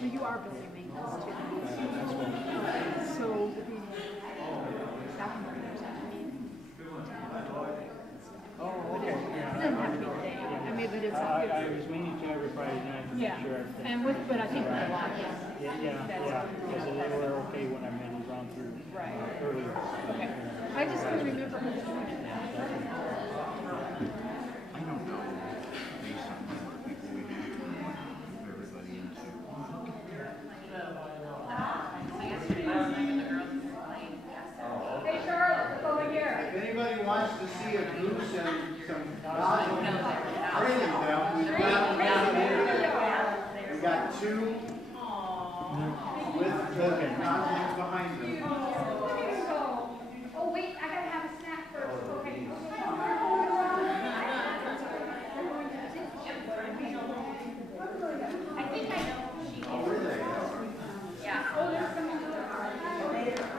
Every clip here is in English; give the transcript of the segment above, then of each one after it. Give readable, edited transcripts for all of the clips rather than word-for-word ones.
Well, you are building maintenance too. That's what. So the staff members have to be. Oh, okay. It doesn't have to be today. I mean, but it's. I was meaning to every Friday night to Yeah. make sure everything. And with, but I think with a lot, yeah. Yeah, because they were okay when I made it run through earlier. Okay. I just couldn't remember who was doing it. I don't know. Based on the number of people we have, we want to move everybody into. Hey, Charlotte, look over here. If anybody wants to see a goose and some nozzle breathing them, we got two with the nozzles behind them. Oh, wait, I gotta have a snack first. Okay. I think I know who she is. Oh, really? Yeah. Oh, there's someone.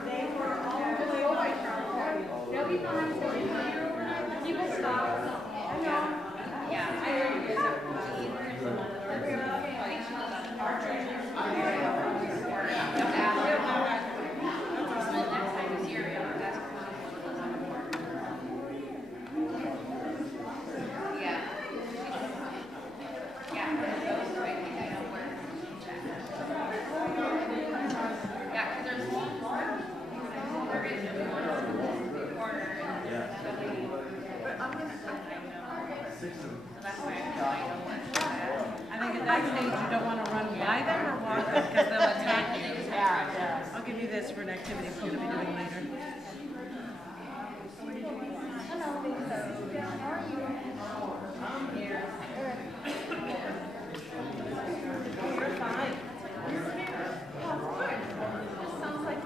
They were all over the way. They'll be fine. They'll be fine. You will stop. I know. Yeah, I heard you guys have I think at that stage you don't want to run by them or walk them because they'll attack you. Yeah. I'll give you this for an activity we're going to be doing later. You're fine. This sounds like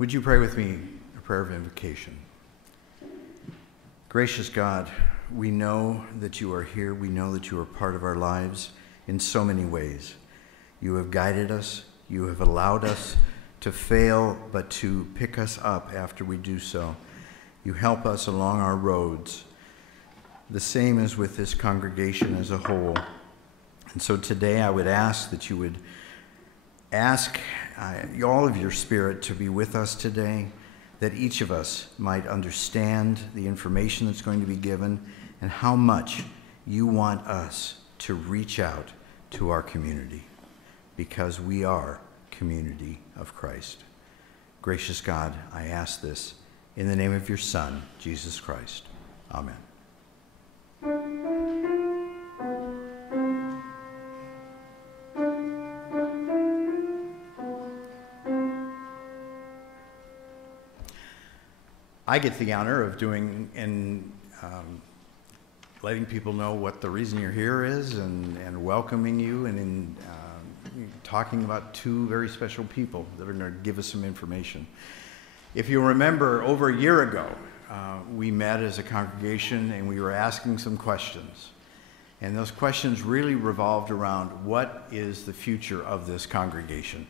Would you pray with me a prayer of invocation? Gracious God, we know that you are here. We know that you are part of our lives in so many ways. You have guided us. You have allowed us to fail, but to pick us up after we do so. You help us along our roads. The same as with this congregation as a whole. And so today I would ask that you would ask all of your Spirit to be with us today, that each of us might understand the information that's going to be given and how much you want us to reach out to our community, because we are community of Christ. Gracious God, I ask this in the name of your Son, Jesus Christ. Amen. I get the honor of doing and letting people know what the reason you're here is, and welcoming you, and in talking about two very special people that are going to give us some information. If you remember, over a year ago, we met as a congregation and we were asking some questions. And those questions really revolved around what is the future of this congregation.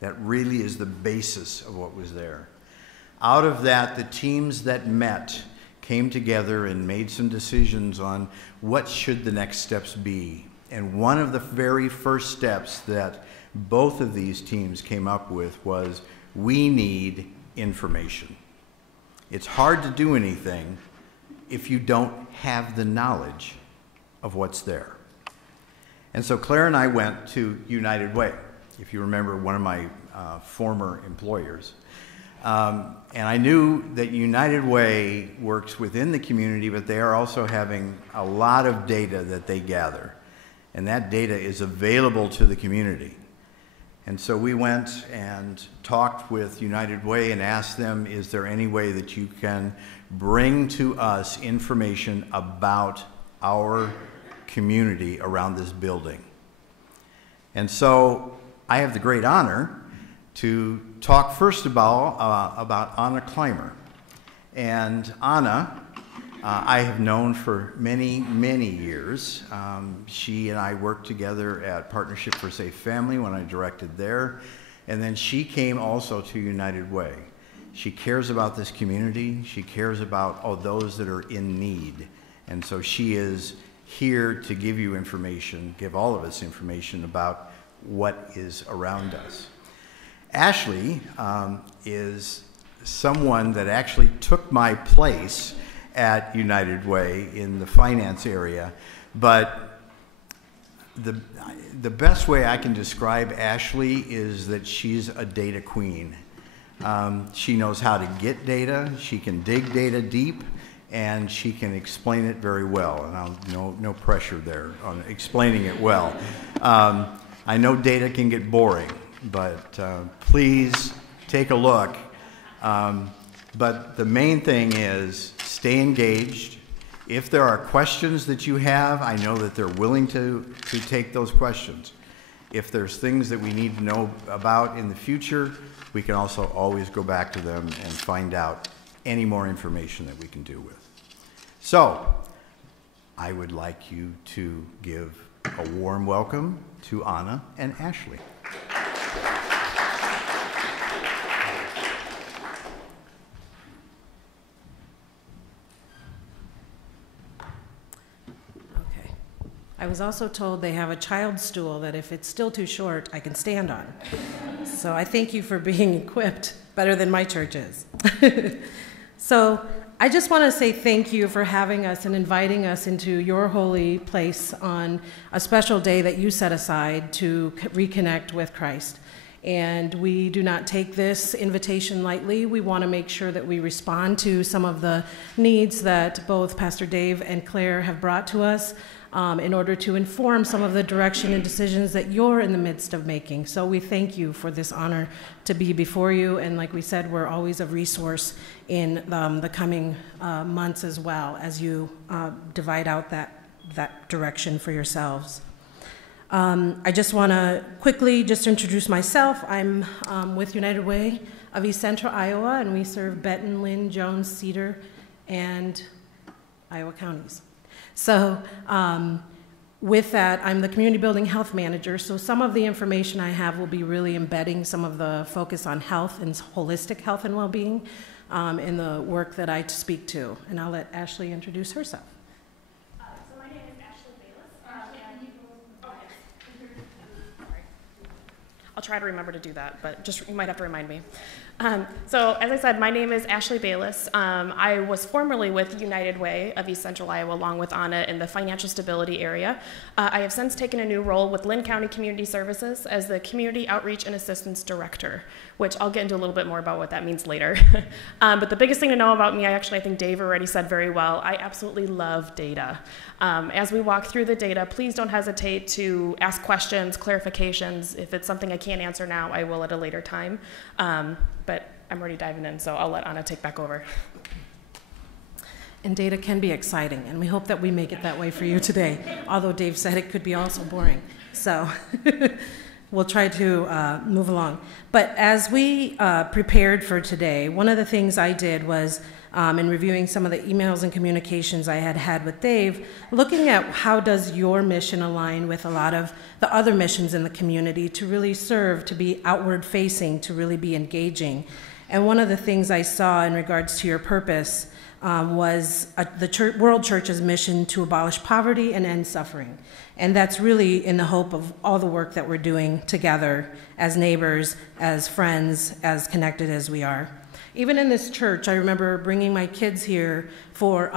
That really is the basis of what was there. Out of that, the teams that met came together and made some decisions on what should the next steps be. And one of the very first steps that both of these teams came up with was, we need information. It's hard to do anything if you don't have the knowledge of what's there. And so Claire and I went to United Way, if you remember, one of my former employers. And I knew that United Way works within the community, but they are also having a lot of data that they gather. And that data is available to the community. And so we went and talked with United Way and asked them, is there any way that you can bring to us information about our community around this building? And so I have the great honor to talk first about Anna Clymer. And Anna, I have known for many, many years. She and I worked together at Partnership for Safe Family when I directed there. And then she came also to United Way. She cares about this community. She cares about those that are in need. And so she is here to give you information, give all of us information about what is around us. Ashley is someone that actually took my place at United Way in the finance area, but the best way I can describe Ashley is that she's a data queen. She knows how to get data, she can dig data deep, and she can explain it very well, and no pressure there on explaining it well. I know data can get boring, but please take a look. But the main thing is stay engaged. If there are questions that you have, I know that they're willing to take those questions. If there's things that we need to know about in the future, we can also always go back to them and find out any more information that we can do with. So, I would like you to give a warm welcome to Anna and Ashley. I was also told they have a child stool that if it's still too short, I can stand on. So I thank you for being equipped better than my church is. So I just want to say thank you for having us and inviting us into your holy place on a special day that you set aside to reconnect with Christ. And we do not take this invitation lightly. We want to make sure that we respond to some of the needs that both Pastor Dave and Claire have brought to us, in order to inform some of the direction and decisions that you're in the midst of making. So we thank you for this honor to be before you, and like we said, we're always a resource in the coming months as well as you divide out that direction for yourselves. I just want to quickly just introduce myself. I'm with United Way of East Central Iowa, and we serve Benton, Lynn, Jones, Cedar, and Iowa counties. So with that, I'm the Community Building Health Manager, so some of the information I have will be really embedding some of the focus on health and holistic health and well-being in the work that I speak to. And I'll let Ashley introduce herself. So my name is Ashley Bayless. I'll try to remember to do that, but just you might have to remind me. So as I said, my name is Ashley Bayless. I was formerly with United Way of East Central Iowa along with Anna in the financial stability area. I have since taken a new role with Lynn County Community Services as the Community Outreach and Assistance Director, which I'll get into a little bit more about what that means later. But the biggest thing to know about me, I think Dave already said very well, I absolutely love data. As we walk through the data, please don't hesitate to ask questions, clarifications. If it's something I can't answer now, I will at a later time. But I'm already diving in, so I'll let Anna take back over. And data can be exciting, and we hope that we make it that way for you today, although Dave said it could be also boring. So we'll try to move along. But as we prepared for today, one of the things I did was, in reviewing some of the emails and communications I had had with Dave, looking at how does your mission align with a lot of the other missions in the community to really serve, to be outward facing, to really be engaging. And one of the things I saw in regards to your purpose was the World Church's mission to abolish poverty and end suffering. And that's really in the hope of all the work that we're doing together as neighbors, as friends, as connected as we are. Even in this church, I remember bringing my kids here for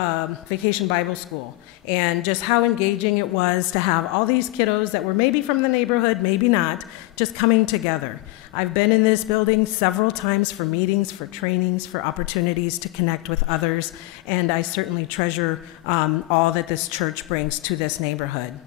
Vacation Bible School, and just how engaging it was to have all these kiddos that were maybe from the neighborhood, maybe not, just coming together. I've been in this building several times for meetings, for trainings, for opportunities to connect with others, and I certainly treasure all that this church brings to this neighborhood.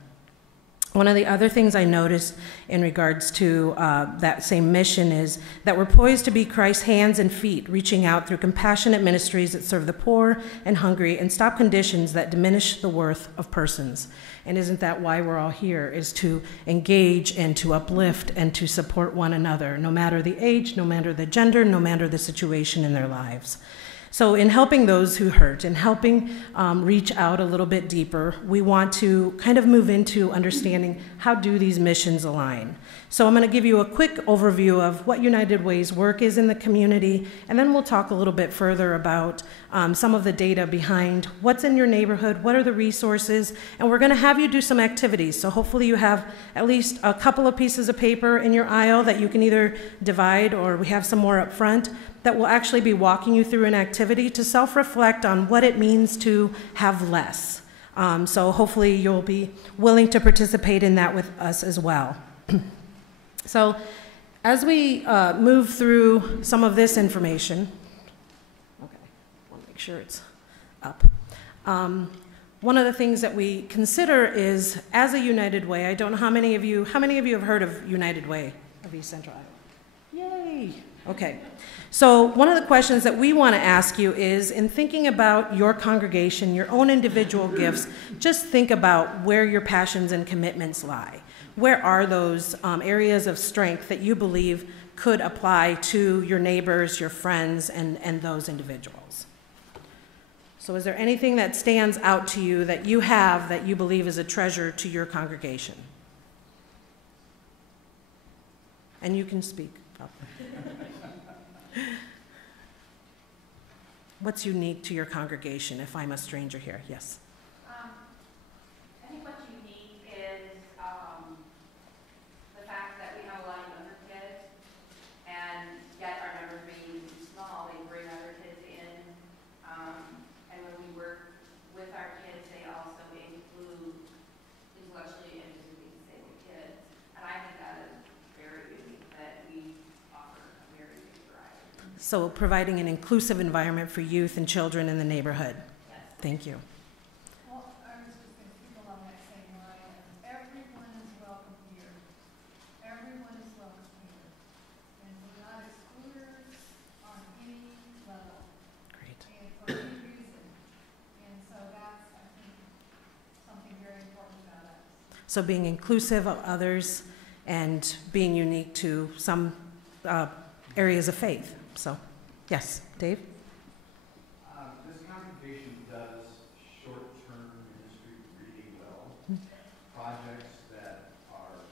One of the other things I noticed in regards to that same mission is that we're poised to be Christ's hands and feet, reaching out through compassionate ministries that serve the poor and hungry and stop conditions that diminish the worth of persons. And isn't that why we're all here, is to engage and to uplift and to support one another, no matter the age, no matter the gender, no matter the situation in their lives. So in helping those who hurt, in helping reach out a little bit deeper, we want to kind of move into understanding how do these missions align. So I'm going to give you a quick overview of what United Way's work is in the community, and then we'll talk a little bit further about some of the data behind what's in your neighborhood, what are the resources, and we're going to have you do some activities. So hopefully you have at least a couple of pieces of paper in your aisle that you can either divide, or we have some more up front, that will actually be walking you through an activity to self-reflect on what it means to have less. So hopefully you'll be willing to participate in that with us as well. So as we move through some of this information, okay, I want to make sure it's up. One of the things that we consider is, as a United Way, I don't know how many of you have heard of United Way of East Central Iowa? Yay! Okay. So one of the questions that we want to ask you is, in thinking about your congregation, your own individual gifts, just think about where your passions and commitments lie. Where are those areas of strength that you believe could apply to your neighbors, your friends, and those individuals? So is there anything that stands out to you that you have that you believe is a treasure to your congregation? And you can speak up. What's unique to your congregation, if I'm a stranger here? Yes. I think what's unique is the fact that we have a lot of younger kids, and yet our numbers being small, they bring other kids in. And when we work with our kids, they also include intellectually and physically disabled kids. And I think that is very unique, that we offer a very big variety. So providing an inclusive environment for youth and children in the neighborhood. Yes. Thank you. Well, I was just going to keep along that same line. Everyone is welcome here. Everyone is welcome here. And we're not excluders on any level. Great. And for any reason. And so that's, I think, something very important about us. So being inclusive of others and being unique to some areas of faith. So, yes, Dave? This congregation does short-term ministry really well. Projects that are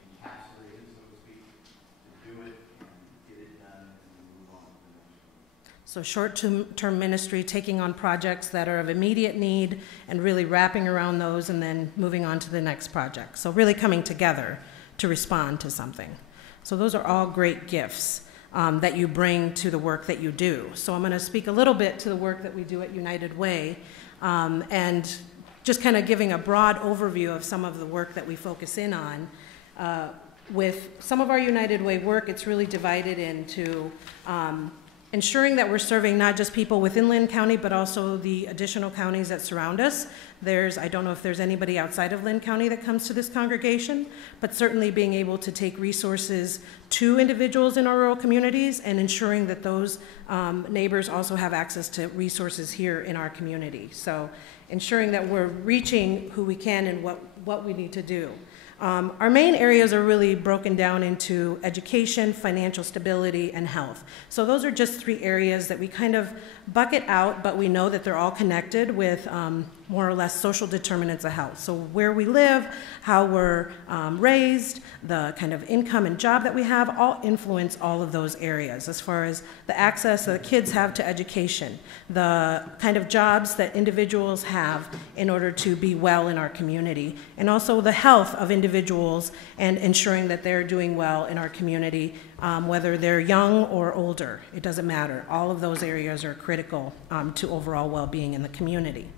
encapsulated, so to speak, to do it and get it done and move on to the next one. So short-term ministry, taking on projects that are of immediate need and really wrapping around those and then moving on to the next project. So really coming together to respond to something. So those are all great gifts that you bring to the work that you do. So I'm going to speak a little bit to the work that we do at United Way and just kind of giving a broad overview of some of the work that we focus in on. With some of our United Way work, it's really divided into ensuring that we're serving not just people within Lynn County, but also the additional counties that surround us. I don't know if there's anybody outside of Lynn County that comes to this congregation, but certainly being able to take resources to individuals in our rural communities and ensuring that those neighbors also have access to resources here in our community. So ensuring that we're reaching who we can and what we need to do. Our main areas are really broken down into education, financial stability, and health. So those are just 3 areas that we kind of bucket out, but we know that they're all connected with more or less social determinants of health. So where we live, how we're raised, the kind of income and job that we have, all influence all of those areas as far as the access that the kids have to education, the kind of jobs that individuals have in order to be well in our community, and also the health of individuals and ensuring that they're doing well in our community, whether they're young or older. It doesn't matter. All of those areas are critical to overall well-being in the community.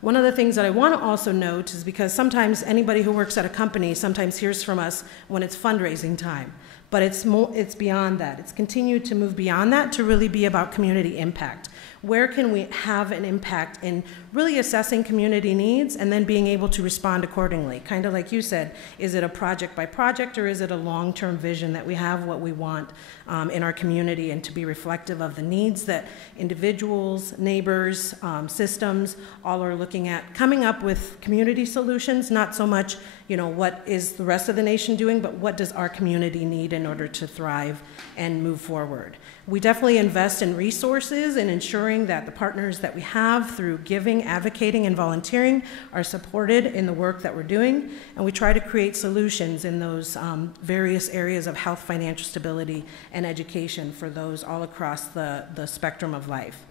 One of the things that I want to also note is because sometimes anybody who works at a company sometimes hears from us when it's fundraising time, but it's beyond that. It's continued to move beyond that to really be about community impact. Where can we have an impact in really assessing community needs and then being able to respond accordingly? Kind of like you said, is it a project by project or is it a long-term vision that we have what we want in our community and to be reflective of the needs that individuals, neighbors, systems, all are looking at, coming up with community solutions, not so much, what is the rest of the nation doing, but what does our community need in order to thrive and move forward. We definitely invest in resources and ensuring that the partners that we have through giving, advocating, and volunteering are supported in the work that we're doing, and we try to create solutions in those various areas of health, financial stability, and education for those all across the spectrum of life.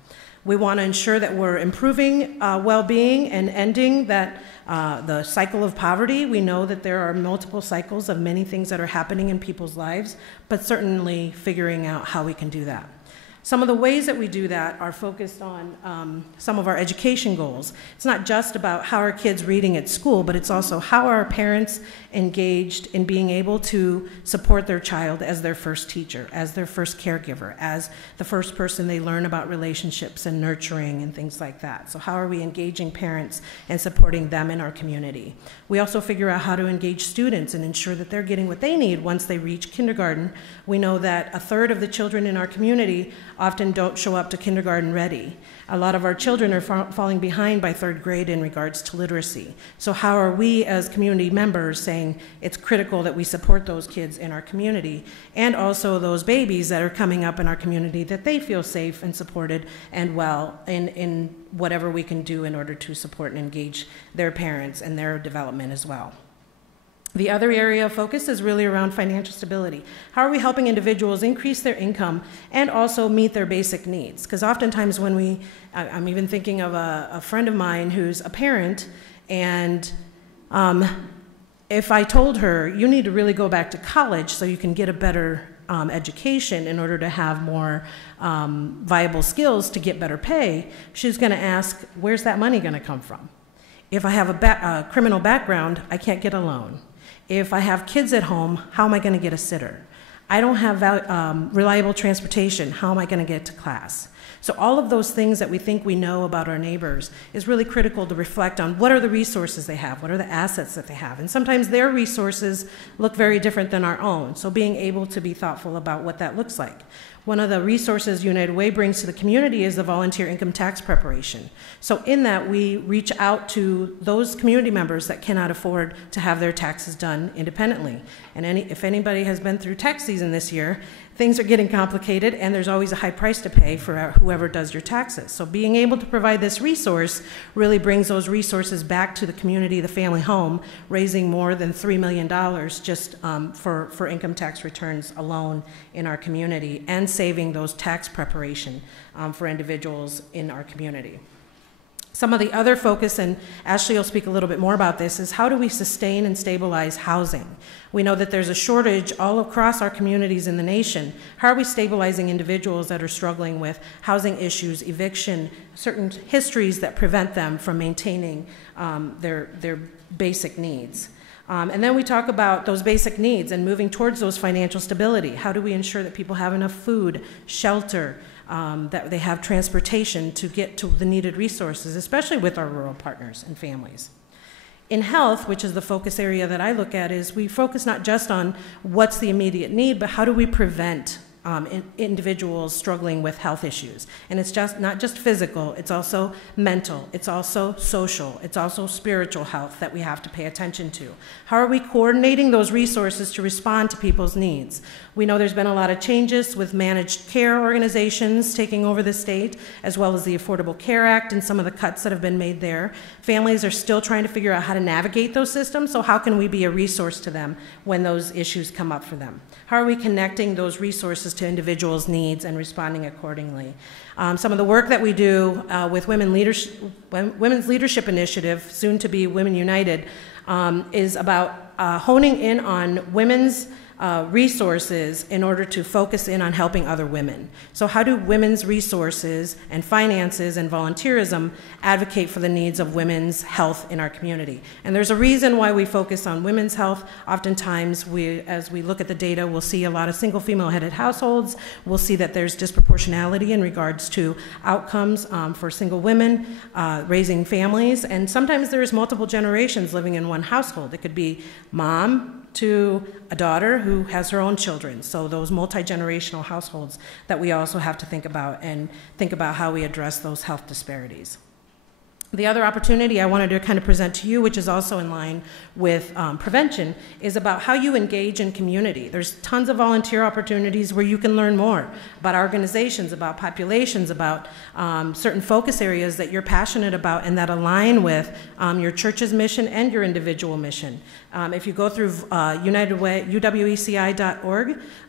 We want to ensure that we're improving well-being and ending the cycle of poverty. We know that there are multiple cycles of many things that are happening in people's lives, but certainly figuring out how we can do that. Some of the ways that we do that are focused on some of our education goals. It's not just about how are kids reading at school, but it's also how are parents engaged in being able to support their child as their first teacher, as their first caregiver, as the first person they learn about relationships and nurturing and things like that. So how are we engaging parents and supporting them in our community? We also figure out how to engage students and ensure that they're getting what they need once they reach kindergarten. We know that 1/3 of the children in our community often don't show up to kindergarten ready. A lot of our children are falling behind by 3rd grade in regards to literacy. So how are we as community members saying it's critical that we support those kids in our community and also those babies that are coming up in our community that they feel safe and supported and well in whatever we can do in order to support and engage their parents and their development as well. The other area of focus is really around financial stability. How are we helping individuals increase their income and also meet their basic needs? Because oftentimes when I'm even thinking of a friend of mine who's a parent, and if I told her, you need to really go back to college so you can get a better education in order to have more viable skills to get better pay, she's going to ask, where's that money going to come from? If I have a criminal background, I can't get a loan. If I have kids at home, how am I going to get a sitter? I don't have reliable transportation. How am I going to get to class? So all of those things that we think we know about our neighbors is really critical to reflect on what are the resources they have, what are the assets that they have. And sometimes their resources look very different than our own. So being able to be thoughtful about what that looks like. one of the resources United Way brings to the community is the volunteer income tax preparation. So in that, we reach out to those community members that cannot afford to have their taxes done independently. And if anybody has been through tax season this year, things are getting complicated, and there's always a high price to pay for whoever does your taxes. So being able to provide this resource really brings those resources back to the community, the family home, raising more than $3 million just for income tax returns alone in our community, and saving those tax preparation for individuals in our community. Some of the other focus, and Ashley will speak a little bit more about this, is how do we sustain and stabilize housing? We know that there's a shortage all across our communities in the nation. How are we stabilizing individuals that are struggling with housing issues, eviction, certain histories that prevent them from maintaining their basic needs? And then we talk about those basic needs and moving towards those financial stability. How do we ensure that people have enough food, shelter, that they have transportation to get to the needed resources, especially with our rural partners and families? In health, which is the focus area that I look at, is we focus not just on what's the immediate need, but how do we prevent individuals struggling with health issues. And it's just not just physical, it's also mental, it's also social, it's also spiritual health that we have to pay attention to. How are we coordinating those resources to respond to people's needs? We know there's been a lot of changes with managed care organizations taking over the state, as well as the Affordable Care Act and some of the cuts that have been made there. Families are still trying to figure out how to navigate those systems, so how can we be a resource to them when those issues come up for them? How are we connecting those resources to individuals' needs and responding accordingly? Some of the work that we do with Women's Leadership Initiative, soon to be Women United, is about honing in on women's resources in order to focus in on helping other women. So how do women's resources and finances and volunteerism advocate for the needs of women's health in our community? And there's a reason why we focus on women's health. Oftentimes, as we look at the data, we'll see a lot of single female-headed households. We'll see that there's disproportionality in regards to outcomes for single women raising families. And sometimes there's multiple generations living in one household. It could be mom to a daughter who has her own children. So those multi-generational households that we also have to think about, and think about how we address those health disparities. The other opportunity I wanted to kind of present to you, which is also in line with prevention, is about how you engage in community. There's tons of volunteer opportunities where you can learn more about organizations, about populations, about certain focus areas that you're passionate about and that align with your church's mission and your individual mission. If you go through UWECI.org,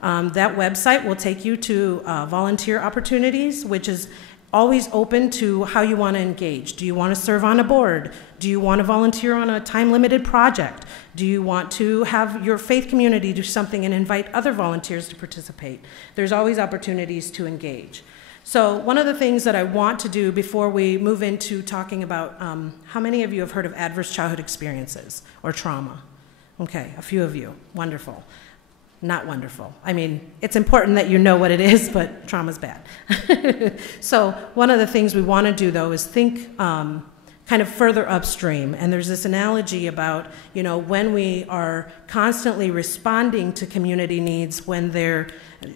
that website will take you to volunteer opportunities, which is always open to how you want to engage. Do you want to serve on a board? Do you want to volunteer on a time-limited project? Do you want to have your faith community do something and invite other volunteers to participate? There's always opportunities to engage. So one of the things that I want to do before we move into talking about, how many of you have heard of adverse childhood experiences or trauma? Okay, a few of you, wonderful. Not wonderful. I mean, it's important that you know what it is, but trauma's bad. So one of the things we want to do, though, is think kind of further upstream. And there's this analogy about, you know, when we are constantly responding to community needs when they're,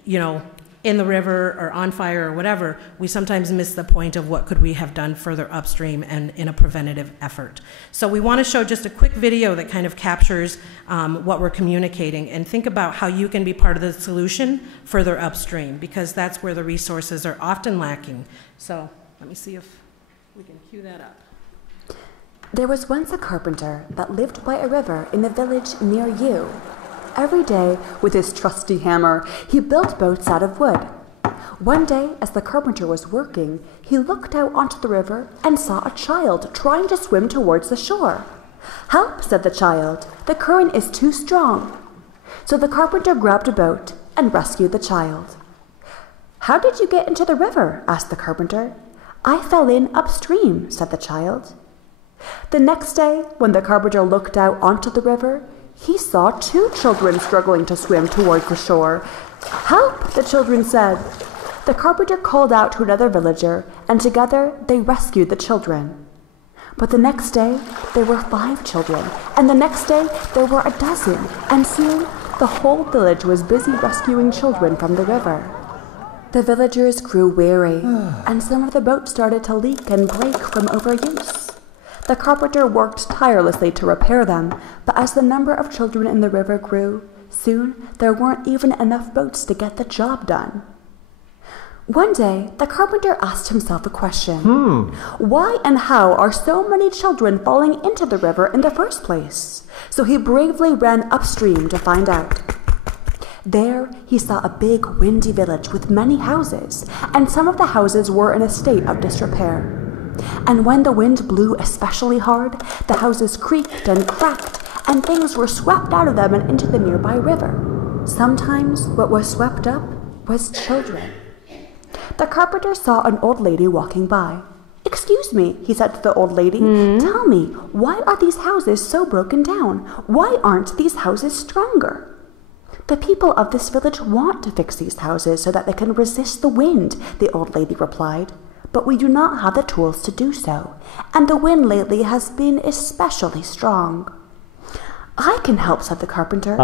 you know, in the river or on fire or whatever, we sometimes miss the point of what could we have done further upstream and in a preventative effort. So we want to show just a quick video that kind of captures what we're communicating, and think about how you can be part of the solution further upstream, because that's where the resources are often lacking. So let me see if we can cue that up. There was once a carpenter that lived by a river in the village near you. Every day, with his trusty hammer, he built boats out of wood. One day, as the carpenter was working, he looked out onto the river and saw a child trying to swim towards the shore. "Help," said the child, "the current is too strong." So the carpenter grabbed a boat and rescued the child. "How did you get into the river?" asked the carpenter. "I fell in upstream," said the child. The next day, when the carpenter looked out onto the river, he saw two children struggling to swim towards the shore. "Help," the children said. The carpenter called out to another villager, and together they rescued the children. But the next day, there were 5 children, and the next day, there were 12, and soon the whole village was busy rescuing children from the river. The villagers grew weary, and some of the boats started to leak and break from overuse. The carpenter worked tirelessly to repair them, but as the number of children in the river grew, soon there weren't even enough boats to get the job done. One day, the carpenter asked himself a question. Why and how are so many children falling into the river in the first place? So he bravely ran upstream to find out. There, he saw a big, windy village with many houses, and some of the houses were in a state of disrepair. And when the wind blew especially hard, the houses creaked and cracked, and things were swept out of them and into the nearby river. Sometimes what was swept up was children. The carpenter saw an old lady walking by. "Excuse me," he said to the old lady, "tell me, why are these houses so broken down? Why aren't these houses stronger?" "The people of this village want to fix these houses so that they can resist the wind," the old lady replied. "But we do not have the tools to do so, and the wind lately has been especially strong." "I can help," said the carpenter.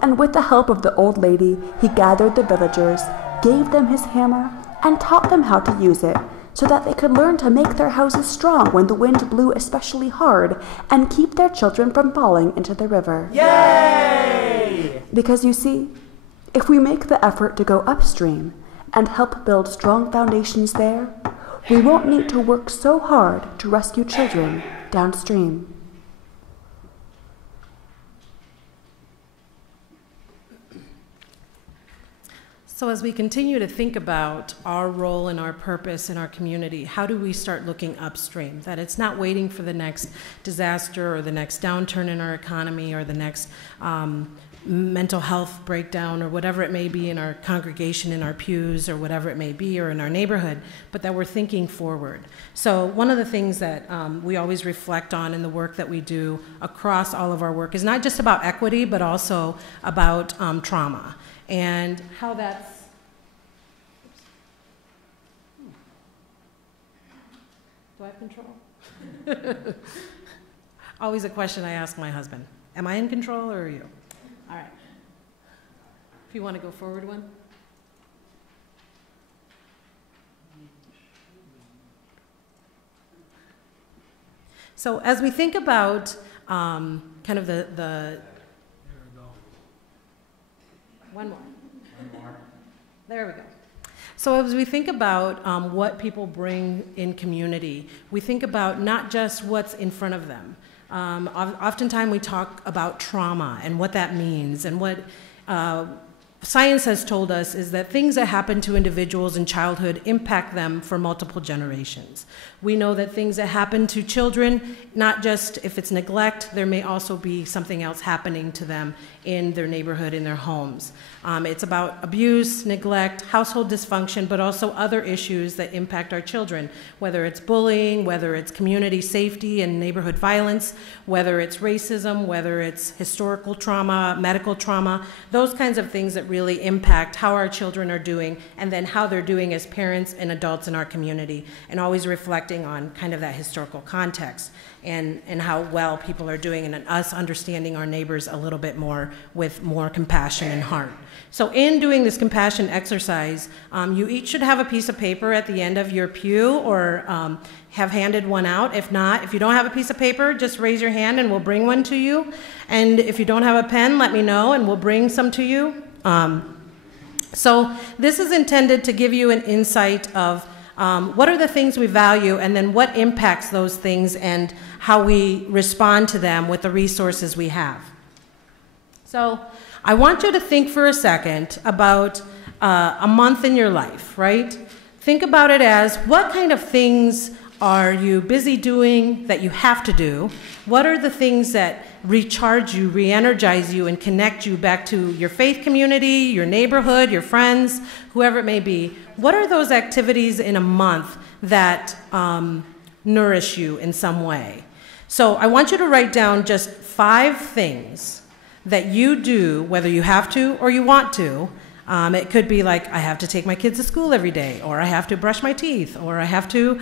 And with the help of the old lady, he gathered the villagers, gave them his hammer, and taught them how to use it, so that they could learn to make their houses strong when the wind blew especially hard, and keep their children from falling into the river. Yay! Because you see, if we make the effort to go upstream and help build strong foundations there, we won't need to work so hard to rescue children downstream. So as we continue to think about our role and our purpose in our community, how do we start looking upstream? That it's not waiting for the next disaster or the next downturn in our economy or the next mental health breakdown or whatever it may be in our congregation, in our pews, or whatever it may be, or in our neighborhood, but that we're thinking forward. So one of the things that we always reflect on in the work that we do across all of our work is not just about equity, but also about trauma. And how that's, do I have control? Always a question I ask my husband. Am I in control or are you? All right. If you want to go forward one. So as we think about kind of the one more. There we go. So as we think about what people bring in community, we think about not just what's in front of them. Oftentimes we talk about trauma and what that means, and what science has told us is that things that happen to individuals in childhood impact them for multiple generations. We know that things that happen to children, not just if it's neglect, there may also be something else happening to them in their neighborhood, in their homes. It's about abuse, neglect, household dysfunction, but also other issues that impact our children, whether it's bullying, whether it's community safety and neighborhood violence, whether it's racism, whether it's historical trauma, medical trauma, those kinds of things that really impact how our children are doing and then how they're doing as parents and adults in our community, and always reflecting on kind of that historical context and how well people are doing, and us understanding our neighbors a little bit more with more compassion and heart. So in doing this compassion exercise, you each should have a piece of paper at the end of your pew, or have handed one out. If not, if you don't have a piece of paper, just raise your hand and we'll bring one to you. And if you don't have a pen, let me know and we'll bring some to you. So this is intended to give you an insight of what are the things we value, and then what impacts those things and how we respond to them with the resources we have. So I want you to think for a second about a month in your life, right? Think about it as, what kind of things are you busy doing that you have to do? What are the things that recharge you, re-energize you, and connect you back to your faith community, your neighborhood, your friends, whoever it may be? What are those activities in a month that nourish you in some way? So I want you to write down just 5 things that you do, whether you have to or you want to. It could be like, I have to take my kids to school every day, or I have to brush my teeth, or I have to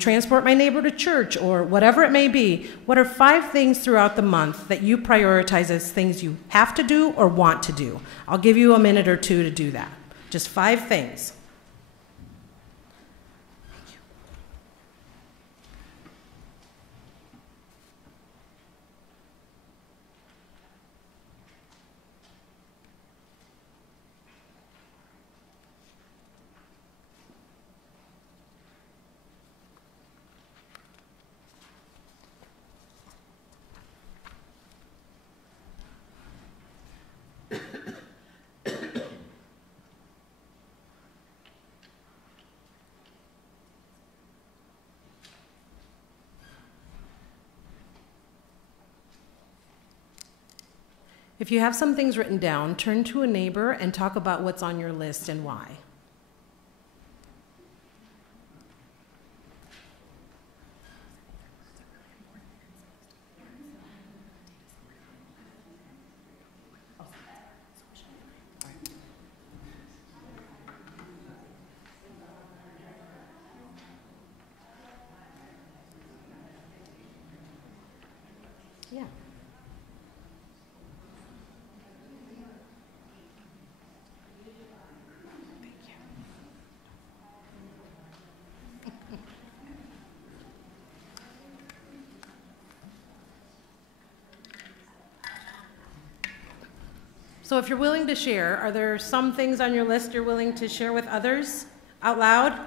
transport my neighbor to church, or whatever it may be. What are 5 things throughout the month that you prioritize as things you have to do or want to do? I'll give you a minute or 2 to do that. Just 5 things. If you have some things written down, turn to a neighbor and talk about what's on your list and why. Yeah. So if you're willing to share, are there some things on your list you're willing to share with others out loud?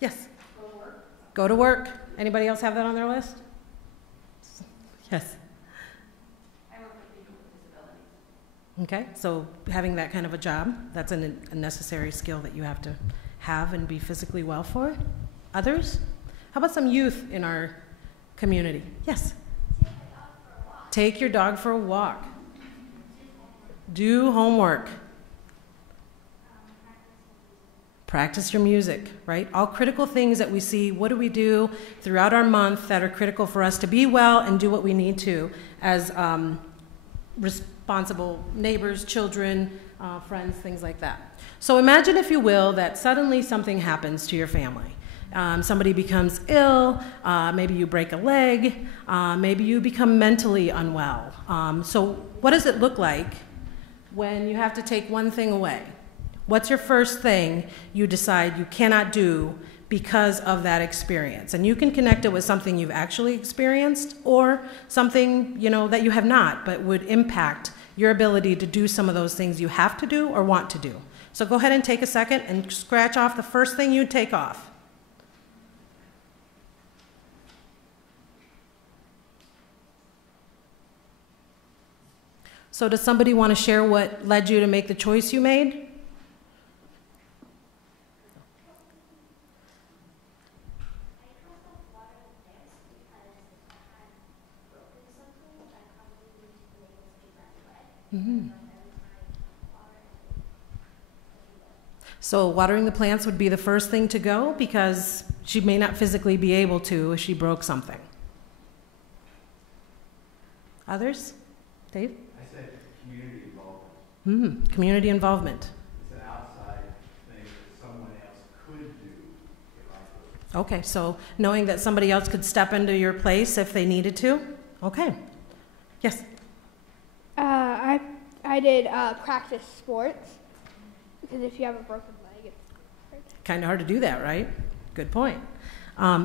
Yes. Go to work. Go to work. Anybody else have that on their list? Yes. I work with people with disabilities. Okay, so having that kind of a job, that's a necessary skill that you have to have and be physically well for. Others? How about some youth in our community? Yes. Take your dog for a walk. Do homework. Practice your music, right? All critical things that we see, what do we do throughout our month that are critical for us to be well and do what we need to as responsible neighbors, children, friends, things like that. So imagine, if you will, that suddenly something happens to your family. Somebody becomes ill, maybe you break a leg, maybe you become mentally unwell. So what does it look like when you have to take one thing away? What's your first thing you decide you cannot do because of that experience? And you can connect it with something you've actually experienced or something, you know, that you have not, but would impact your ability to do some of those things you have to do or want to do. So go ahead and take a second and scratch off the first thing you take off. So does somebody want to share what led you to make the choice you made? Mm-hmm. So watering the plants would be the first thing to go because she may not physically be able to if she broke something. Others? Dave? I said community involvement. Mm-hmm. Community involvement. It's an outside thing that someone else could do if I could. Okay, so knowing that somebody else could step into your place if they needed to? Okay. Yes? I did practice sports because if you have a broken leg, it's hard. Kind of hard to do that, right? Good point.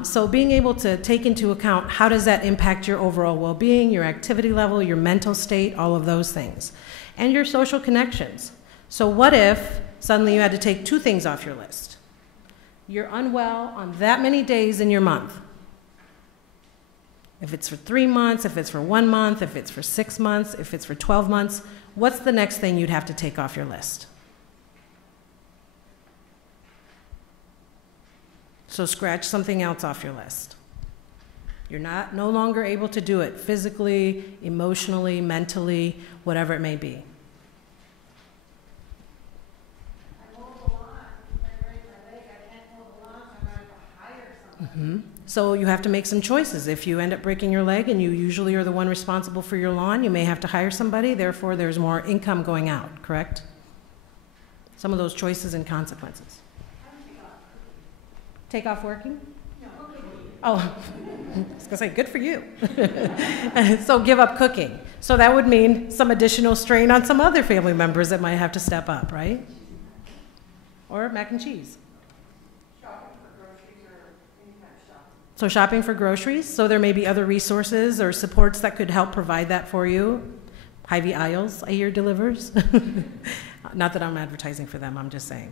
So being able to take into account how does that impact your overall well-being, your activity level, your mental state, all of those things, and your social connections. So what if suddenly you had to take two things off your list? You're unwell on that many days in your month. If it's for 3 months, if it's for 1 month, if it's for 6 months, if it's for 12 months, what's the next thing you'd have to take off your list? So scratch something else off your list. You're no longer able to do it physically, emotionally, mentally, whatever it may be. I mow the lawn. If I break my leg, I can't mow the lawn, so I'm going to hire someone. Mm-hmm. So you have to make some choices. If you end up breaking your leg and you usually are the one responsible for your lawn, you may have to hire somebody, therefore there's more income going out, correct? Some of those choices and consequences. Take off working? No. Oh, I was gonna say, good for you. So give up cooking. So that would mean some additional strain on some other family members that might have to step up, right? Or mac and cheese. So shopping for groceries, so there may be other resources or supports that could help provide that for you. Hy-Vee Aisles, I hear, delivers. Not that I'm advertising for them, I'm just saying.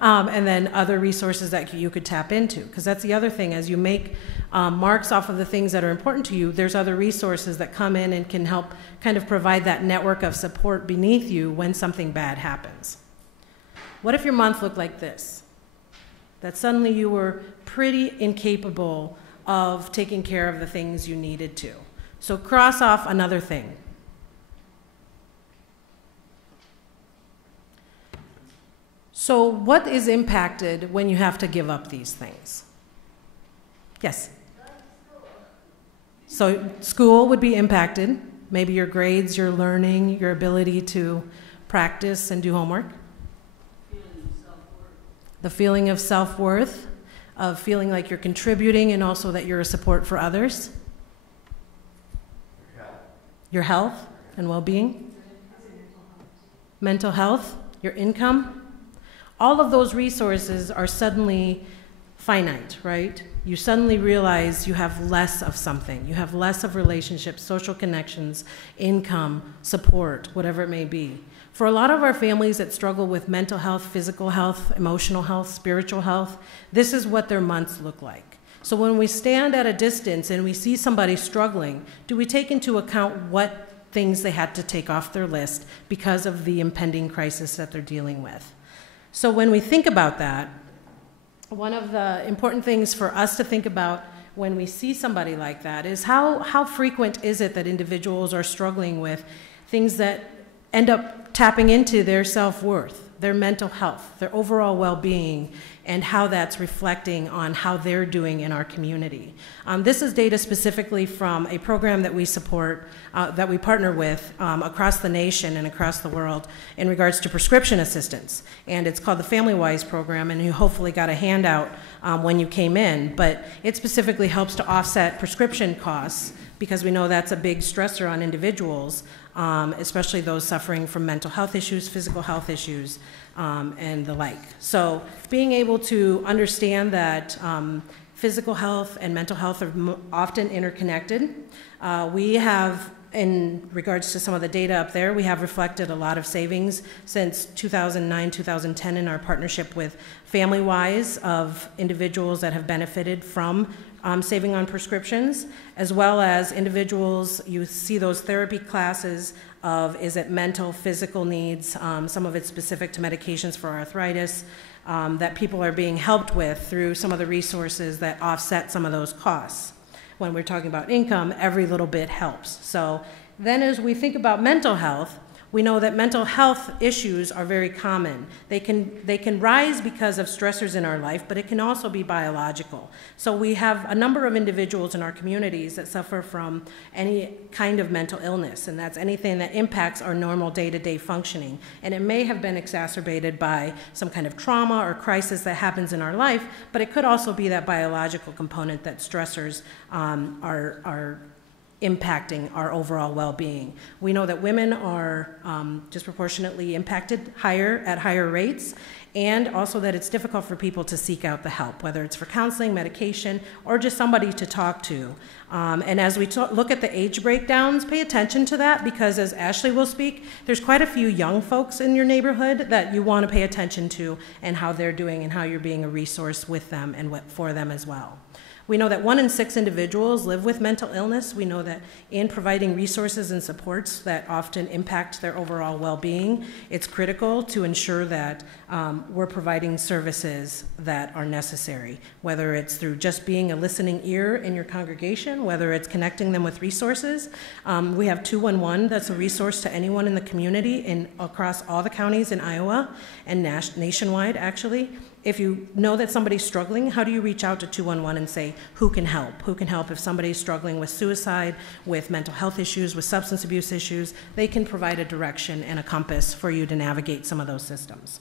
And then other resources that you could tap into, because that's the other thing. As you make marks off of the things that are important to you, there's other resources that come in and can help kind of provide that network of support beneath you when something bad happens. What if your month looked like this? That suddenly you were pretty incapable of taking care of the things you needed to. So cross off another thing. So what is impacted when you have to give up these things? Yes? So school would be impacted. Maybe your grades, your learning, your ability to practice and do homework. The feeling of self-worth, of feeling like you're contributing and also that you're a support for others. Your health and well-being. Mental health, your income. All of those resources are suddenly finite, right? You suddenly realize you have less of something. You have less of relationships, social connections, income, support, whatever it may be. For a lot of our families that struggle with mental health, physical health, emotional health, spiritual health, this is what their months look like. So when we stand at a distance and we see somebody struggling, do we take into account what things they had to take off their list because of the impending crisis that they're dealing with? So when we think about that, one of the important things for us to think about when we see somebody like that is how frequent is it that individuals are struggling with things that end up tapping into their self-worth, their mental health, their overall well-being, and how that's reflecting on how they're doing in our community. This is data specifically from a program that we support, that we partner with across the nation and across the world in regards to prescription assistance. And it's called the FamilyWise program, and you hopefully got a handout when you came in, but it specifically helps to offset prescription costs because we know that's a big stressor on individuals, especially those suffering from mental health issues, physical health issues, and the like. So being able to understand that physical health and mental health are often interconnected. We have, in regards to some of the data up there, we have reflected a lot of savings since 2009, 2010 in our partnership with FamilyWise of individuals that have benefited from saving on prescriptions, as well as individuals, you see those therapy classes of, is it mental, physical needs, some of it specific to medications for arthritis, that people are being helped with through some of the resources that offset some of those costs. When we're talking about income, every little bit helps. So then as we think about mental health, we know that mental health issues are very common. They can rise because of stressors in our life, but it can also be biological. So we have a number of individuals in our communities that suffer from any kind of mental illness, and that's anything that impacts our normal day-to-day functioning. And it may have been exacerbated by some kind of trauma or crisis that happens in our life, but it could also be that biological component that stressors are impacting our overall well-being. We know that women are disproportionately impacted at higher rates, and also that it's difficult for people to seek out the help, whether it's for counseling, medication, or just somebody to talk to. And as we look at the age breakdowns, pay attention to that, because as Ashley will speak, there's quite a few young folks in your neighborhood that you want to pay attention to and how they're doing and how you're being a resource with them and for them as well. We know that 1 in 6 individuals live with mental illness. We know that in providing resources and supports that often impact their overall well-being, it's critical to ensure that we're providing services that are necessary, whether it's through just being a listening ear in your congregation, whether it's connecting them with resources. We have 211, that's a resource to anyone in the community across all the counties in Iowa and nationwide, actually. If you know that somebody's struggling, how do you reach out to 211 and say, who can help? Who can help if somebody's struggling with suicide, with mental health issues, with substance abuse issues? They can provide a direction and a compass for you to navigate some of those systems.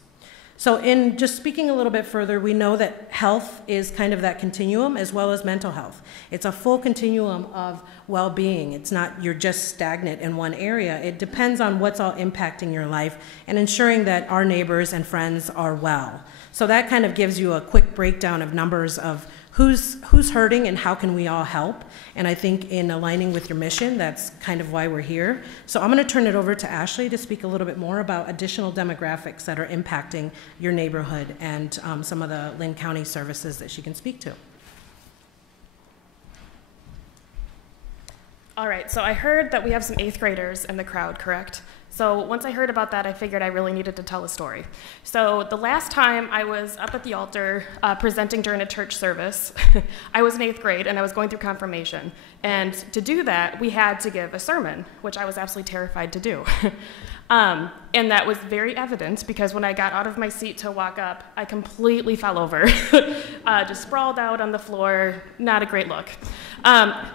So in just speaking a little bit further, we know that health is kind of that continuum as well as mental health. It's a full continuum of well-being. It's not you're just stagnant in one area. It depends on what's all impacting your life and ensuring that our neighbors and friends are well. So that kind of gives you a quick breakdown of numbers of who's hurting and how can we all help. And I think in aligning with your mission, that's kind of why we're here. So I'm going to turn it over to Ashley to speak a little bit more about additional demographics that are impacting your neighborhood and some of the Lynn County services that she can speak to. All right, so I heard that we have some 8th graders in the crowd, correct? So once I heard about that, I figured I really needed to tell a story. So the last time I was up at the altar presenting during a church service, I was in 8th grade and I was going through confirmation. And to do that, we had to give a sermon, which I was absolutely terrified to do. And that was very evident because when I got out of my seat to walk up, I completely fell over, just sprawled out on the floor, not a great look.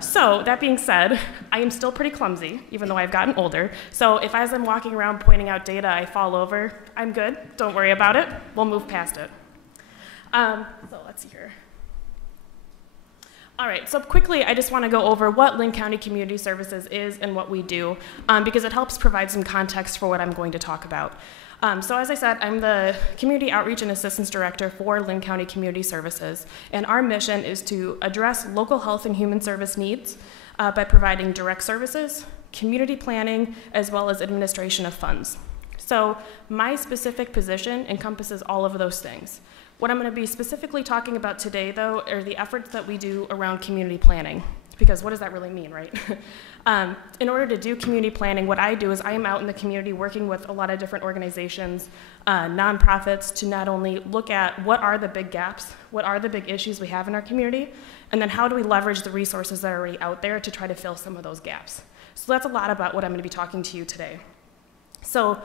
So that being said, I am still pretty clumsy, even though I've gotten older. So if as I'm walking around pointing out data, I fall over, I'm good. Don't worry about it. We'll move past it. So let's see here. All right, so quickly, I just want to go over what Linn County Community Services is and what we do, because it helps provide some context for what I'm going to talk about. So as I said, I'm the Community Outreach and Assistance Director for Linn County Community Services, and our mission is to address local health and human service needs by providing direct services, community planning, as well as administration of funds. So my specific position encompasses all of those things. What I'm going to be specifically talking about today, though, are the efforts that we do around community planning. Because what does that really mean, right? In order to do community planning, what I do is I am out in the community working with a lot of different organizations, nonprofits, to not only look at what are the big gaps, what are the big issues we have in our community, and then how do we leverage the resources that are already out there to try to fill some of those gaps. So that's a lot about what I'm going to be talking to you today. So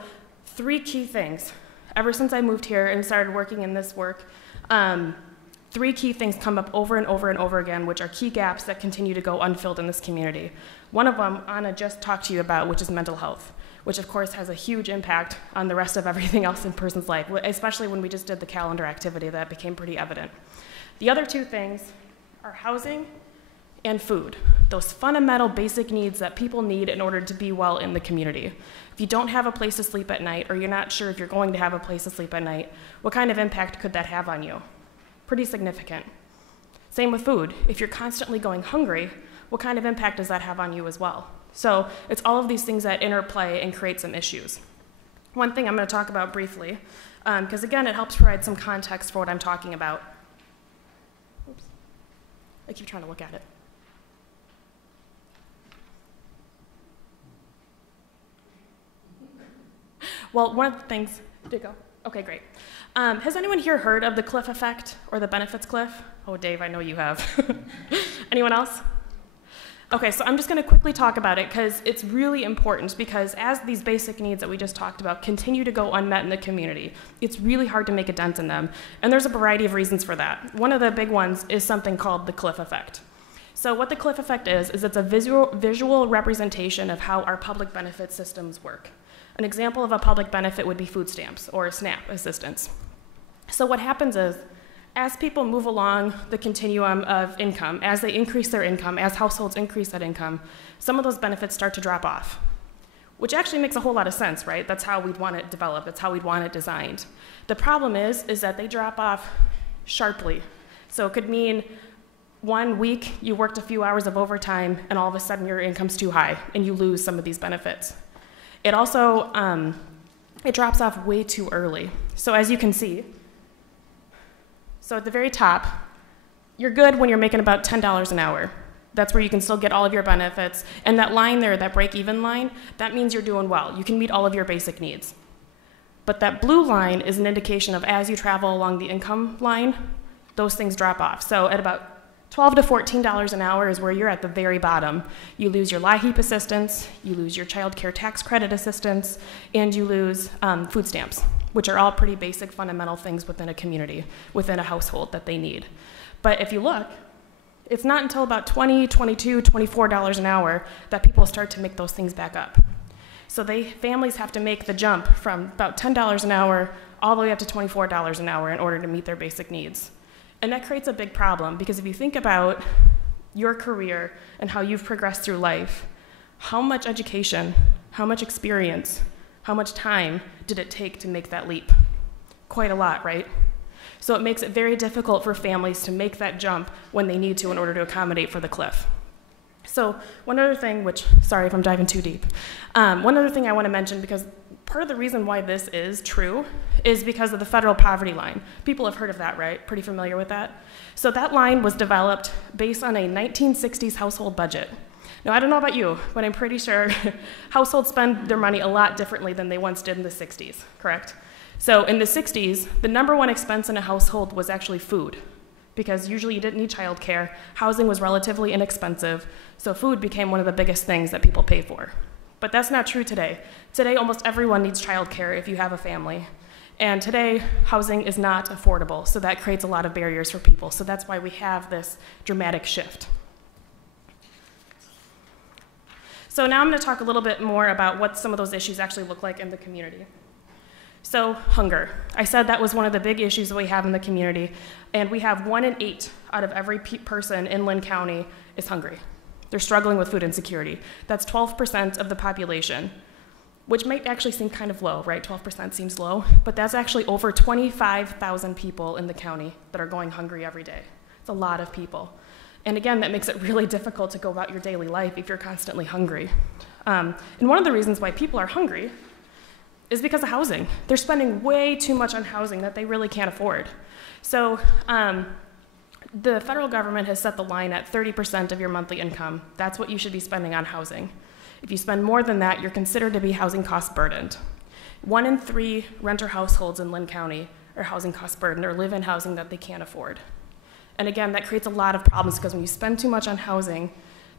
3 key things. Ever since I moved here and started working in this work, 3 key things come up over and over and over again, which are key gaps that continue to go unfilled in this community. One of them, Anna just talked to you about, which is mental health, which of course has a huge impact on the rest of everything else in a person's life, especially when we just did the calendar activity. That became pretty evident. The other 2 things are housing and food, those fundamental basic needs that people need in order to be well in the community. If you don't have a place to sleep at night, or you're not sure if you're going to have a place to sleep at night, what kind of impact could that have on you? Pretty significant. Same with food. If you're constantly going hungry, what kind of impact does that have on you as well? So it's all of these things that interplay and create some issues. One thing I'm going to talk about briefly, because again, it helps provide some context for what I'm talking about. Oops. I keep trying to look at it. Well, one of the things, did it go? Okay, great. Has anyone here heard of the cliff effect or the benefits cliff? Oh, Dave, I know you have. Anyone else? Okay, so I'm just going to quickly talk about it because it's really important, because as these basic needs that we just talked about continue to go unmet in the community, it's really hard to make a dent in them. And there's a variety of reasons for that. One of the big ones is something called the cliff effect. So what the cliff effect is it's a visual representation of how our public benefit systems work. An example of a public benefit would be food stamps or SNAP assistance. So what happens is, as people move along the continuum of income, as they increase their income, as households increase that income, some of those benefits start to drop off, which actually makes a whole lot of sense, right? That's how we'd want it developed. That's how we'd want it designed. The problem is that they drop off sharply. So it could mean 1 week you worked a few hours of overtime and all of a sudden your income's too high and you lose some of these benefits. It also, it drops off way too early. So as you can see, so at the very top, you're good when you're making about $10 an hour. That's where you can still get all of your benefits. And that line there, that break-even line, that means you're doing well. You can meet all of your basic needs. But that blue line is an indication of as you travel along the income line, those things drop off. So at about $12 to $14 an hour is where you're at the very bottom. You lose your LIHEAP assistance, you lose your child care tax credit assistance, and you lose food stamps, which are all pretty basic fundamental things within a community, within a household that they need. But if you look, it's not until about $20, $22, $24 an hour that people start to make those things back up. So families have to make the jump from about $10 an hour all the way up to $24 an hour in order to meet their basic needs. And that creates a big problem, because if you think about your career and how you've progressed through life, how much education, how much experience, how much time did it take to make that leap? Quite a lot, right? So it makes it very difficult for families to make that jump when they need to in order to accommodate for the cliff. So one other thing, which, sorry if I'm diving too deep, one other thing I want to mention, because part of the reason why this is true is because of the federal poverty line. People have heard of that, right? Pretty familiar with that? So that line was developed based on a 1960s household budget. Now, I don't know about you, but I'm pretty sure households spend their money a lot differently than they once did in the 60s, correct? So in the 60s, the number one expense in a household was actually food, because usually you didn't need childcare, housing was relatively inexpensive, so food became one of the biggest things that people pay for. But that's not true today. Today, almost everyone needs childcare if you have a family. And today, housing is not affordable, so that creates a lot of barriers for people. So that's why we have this dramatic shift. So now I'm going to talk a little bit more about what some of those issues actually look like in the community. So hunger. I said that was one of the big issues that we have in the community, and we have 1 in 8 out of every person in Lynn County is hungry. They're struggling with food insecurity. That's 12% of the population, which might actually seem kind of low, right? 12% seems low, but that's actually over 25,000 people in the county that are going hungry every day. It's a lot of people. And again, that makes it really difficult to go about your daily life if you're constantly hungry. And one of the reasons why people are hungry is because of housing. They're spending way too much on housing that they really can't afford. So the federal government has set the line at 30% of your monthly income. That's what you should be spending on housing. If you spend more than that, you're considered to be housing cost burdened. 1 in 3 renter households in Lynn County are housing cost burdened or live in housing that they can't afford. And again, that creates a lot of problems because when you spend too much on housing,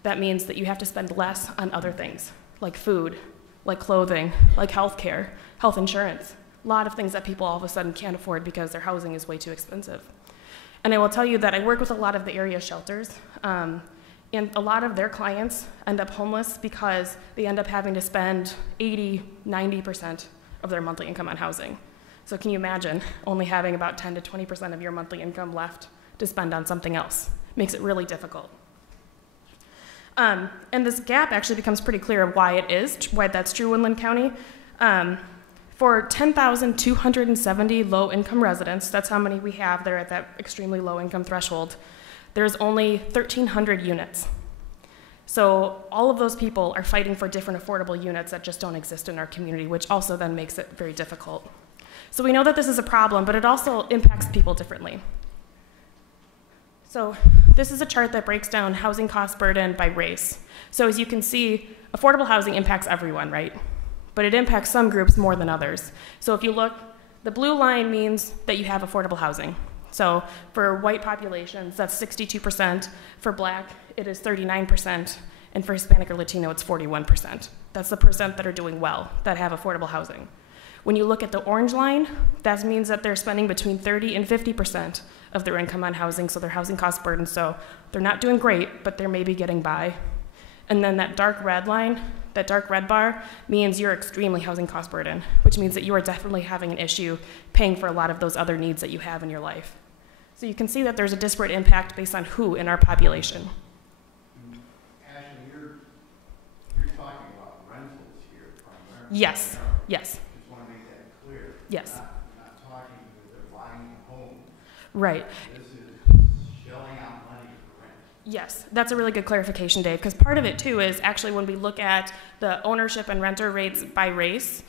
that means that you have to spend less on other things, like food, like clothing, like healthcare, health insurance, a lot of things that people all of a sudden can't afford because their housing is way too expensive. And I will tell you that I work with a lot of the area shelters, and a lot of their clients end up homeless because they end up having to spend 80, 90% of their monthly income on housing. So can you imagine only having about 10 to 20% of your monthly income left to spend on something else? Makes it really difficult. And this gap actually becomes pretty clear of why that's true in Lynn County. For 10,270 low-income residents, that's how many we have there at that extremely low-income threshold, there's only 1,300 units. So all of those people are fighting for different affordable units that just don't exist in our community, which also then makes it very difficult. So we know that this is a problem, but it also impacts people differently. So this is a chart that breaks down housing cost burden by race. So as you can see, affordable housing impacts everyone, right? But it impacts some groups more than others. So if you look, the blue line means that you have affordable housing. So for white populations, that's 62%. For black, it is 39%. And for Hispanic or Latino, it's 41%. That's the percent that are doing well, that have affordable housing. When you look at the orange line, that means that they're spending between 30 and 50% of their income on housing, so their housing cost burden. So they're not doing great, but they're maybe getting by. And then that dark red line, that dark red bar, means you're extremely housing cost burden, which means that you are definitely having an issue paying for a lot of those other needs that you have in your life. So you can see that there's a disparate impact based on who in our population. Ashley, you're talking about rentals here primarily. Yes, yes. Just want to make that clear. Yes. Not talking that they're buying a home. Right. This is just shelling out money for rent. Yes, that's a really good clarification, Dave, because part of it too is actually when we look at the ownership and renter rates by race,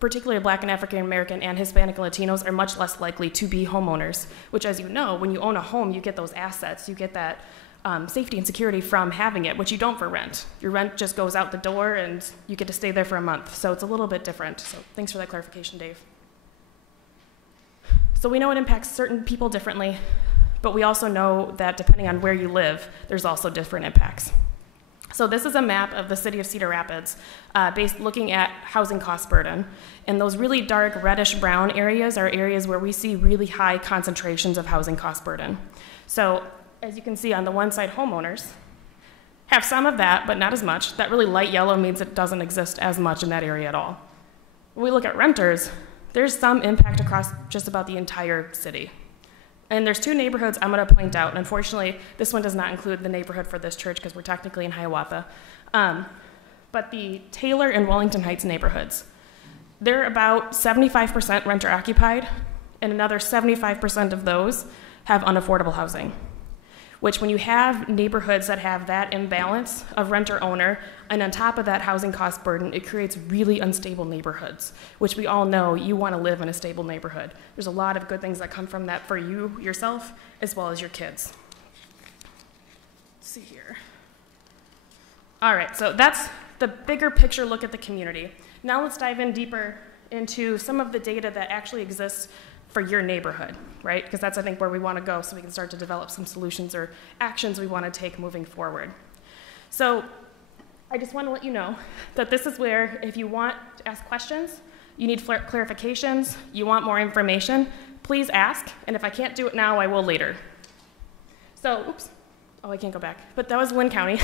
particularly Black and African American and Hispanic and Latinos are much less likely to be homeowners, which, as you know, when you own a home, you get those assets, you get that safety and security from having it, which you don't for rent. Your rent just goes out the door and you get to stay there for a month, so it's a little bit different. So thanks for that clarification, Dave. So we know it impacts certain people differently, but we also know that depending on where you live, there's also different impacts. So this is a map of the city of Cedar Rapids, looking at housing cost burden. And those really dark reddish brown areas are areas where we see really high concentrations of housing cost burden. So as you can see on the one side, homeowners have some of that, but not as much. That really light yellow means it doesn't exist as much in that area at all. When we look at renters, there's some impact across just about the entire city. And there's 2 neighborhoods I'm going to point out. And unfortunately, this one does not include the neighborhood for this church because we're technically in Hiawatha. But the Taylor and Wellington Heights neighborhoods, they're about 75% renter occupied, and another 75% of those have unaffordable housing. Which when you have neighborhoods that have that imbalance of renter-owner, and on top of that housing cost burden, it creates really unstable neighborhoods, which we all know you want to live in a stable neighborhood. There's a lot of good things that come from that for you, yourself, as well as your kids. Let's see here. All right, so that's the bigger picture look at the community. Now let's dive in deeper into some of the data that actually exists for your neighborhood, right? Because that's, I think, where we want to go so we can start to develop some solutions or actions we want to take moving forward. So I just want to let you know that this is where, if you want to ask questions, you need clarifications, you want more information, please ask, and if I can't do it now, I will later. So, oops. Oh, I can't go back. But that was Lynn County.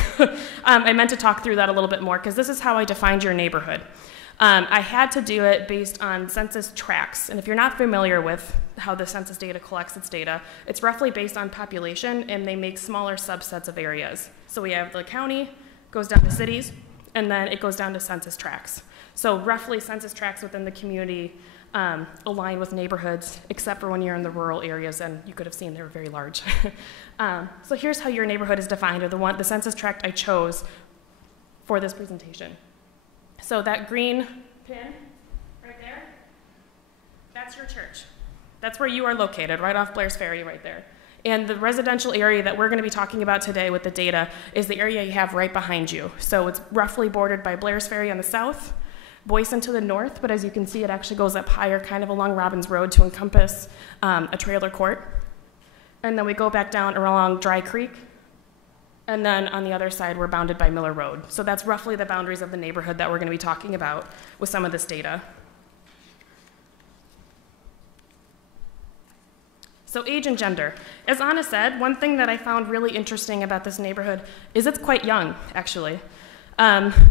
I meant to talk through that a little bit more because this is how I defined your neighborhood. I had to do it based on census tracts. And if you're not familiar with how the census data collects its data, it's roughly based on population, and they make smaller subsets of areas. So we have the county, goes down to cities, and then it goes down to census tracts. So roughly census tracts within the community align with neighborhoods, except for when you're in the rural areas, and you could have seen they were very large. So here's how your neighborhood is defined, or the census tract I chose for this presentation. So that green pin right there, that's your church. That's where you are located, right off Blair's Ferry right there. And the residential area that we're going to be talking about today with the data is the area you have right behind you. So it's roughly bordered by Blair's Ferry on the south, Boyson to the north, but as you can see, it actually goes up higher, kind of along Robbins Road to encompass a trailer court. And then we go back down along Dry Creek, and then on the other side, we're bounded by Miller Road. So that's roughly the boundaries of the neighborhood that we're going to be talking about with some of this data. So age and gender. As Anna said, one thing that I found really interesting about this neighborhood is it's quite young, actually.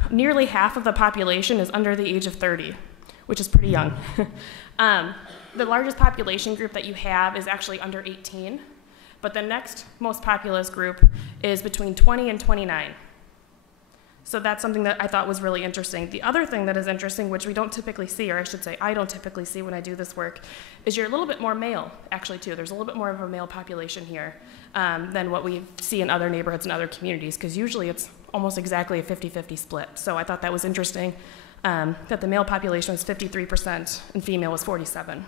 Nearly half of the population is under the age of 30, which is pretty young. The largest population group that you have is actually under 18, but the next most populous group is between 20 and 29. So that's something that I thought was really interesting. The other thing that is interesting, which we don't typically see, or I should say I don't typically see when I do this work, is you're a little bit more male, actually, too. There's a little bit more of a male population here than what we see in other neighborhoods and other communities, because usually it's almost exactly a 50-50 split. So I thought that was interesting, that the male population was 53% and female was 47%.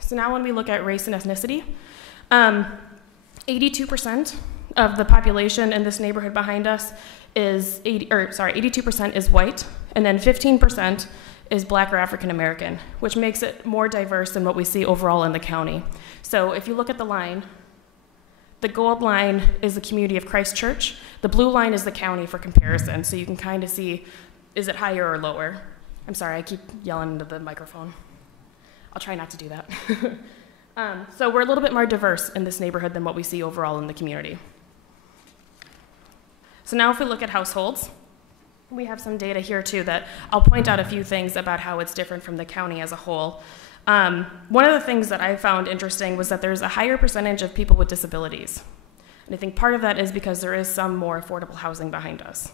So now when we look at race and ethnicity, 82% of the population in this neighborhood behind us is 82% is white, and then 15% is Black or African American, which makes it more diverse than what we see overall in the county. So if you look at the line, the gold line is the community of Christ Church. The blue line is the county for comparison, so you can kind of see, is it higher or lower? I'm sorry, I keep yelling into the microphone. I'll try not to do that. So we're a little bit more diverse in this neighborhood than what we see overall in the community. So now if we look at households, we have some data here too that I'll point out a few things about how it's different from the county as a whole. One of the things that I found interesting was that there's a higher percentage of people with disabilities. And I think part of that is because there is some more affordable housing behind us.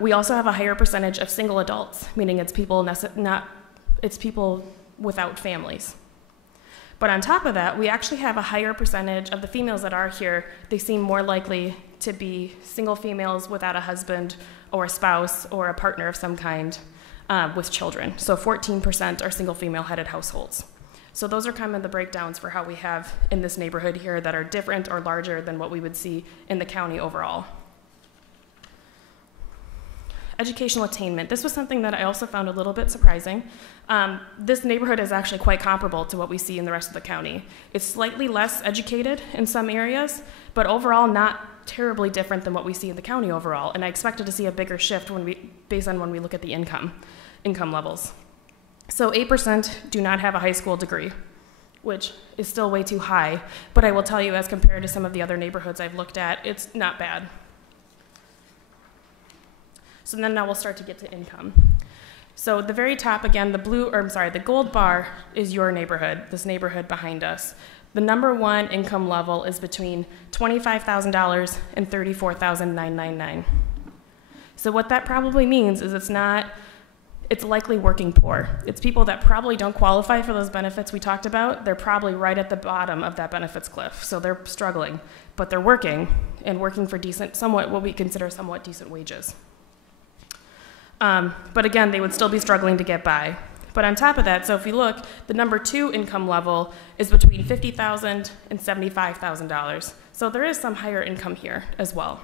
We also have a higher percentage of single adults, meaning it's people without families. But on top of that, we actually have a higher percentage of the females that are here. They seem more likely to be single females without a husband or a spouse or a partner of some kind with children. So 14% are single female-headed households. So those are kind of the breakdowns for how we have in this neighborhood here that are different or larger than what we would see in the county overall. Educational attainment. This was something that I also found a little bit surprising. This neighborhood is actually quite comparable to what we see in the rest of the county. It's slightly less educated in some areas, but overall not terribly different than what we see in the county overall. And I expected to see a bigger shift based on when we look at the income levels. So 8% do not have a high school degree, which is still way too high. But I will tell you, as compared to some of the other neighborhoods I've looked at, it's not bad. So then now we'll start to get to income. So at the very top, again, the gold bar is your neighborhood, this neighborhood behind us. The number one income level is between $25,000 and $34,999. So what that probably means is it's likely working poor. It's people that probably don't qualify for those benefits we talked about. They're probably right at the bottom of that benefits cliff. So they're struggling, but they're working for what we consider somewhat decent wages. But again, they would still be struggling to get by. But on top of that, so if you look, the number two income level is between $50,000 and $75,000. So there is some higher income here as well.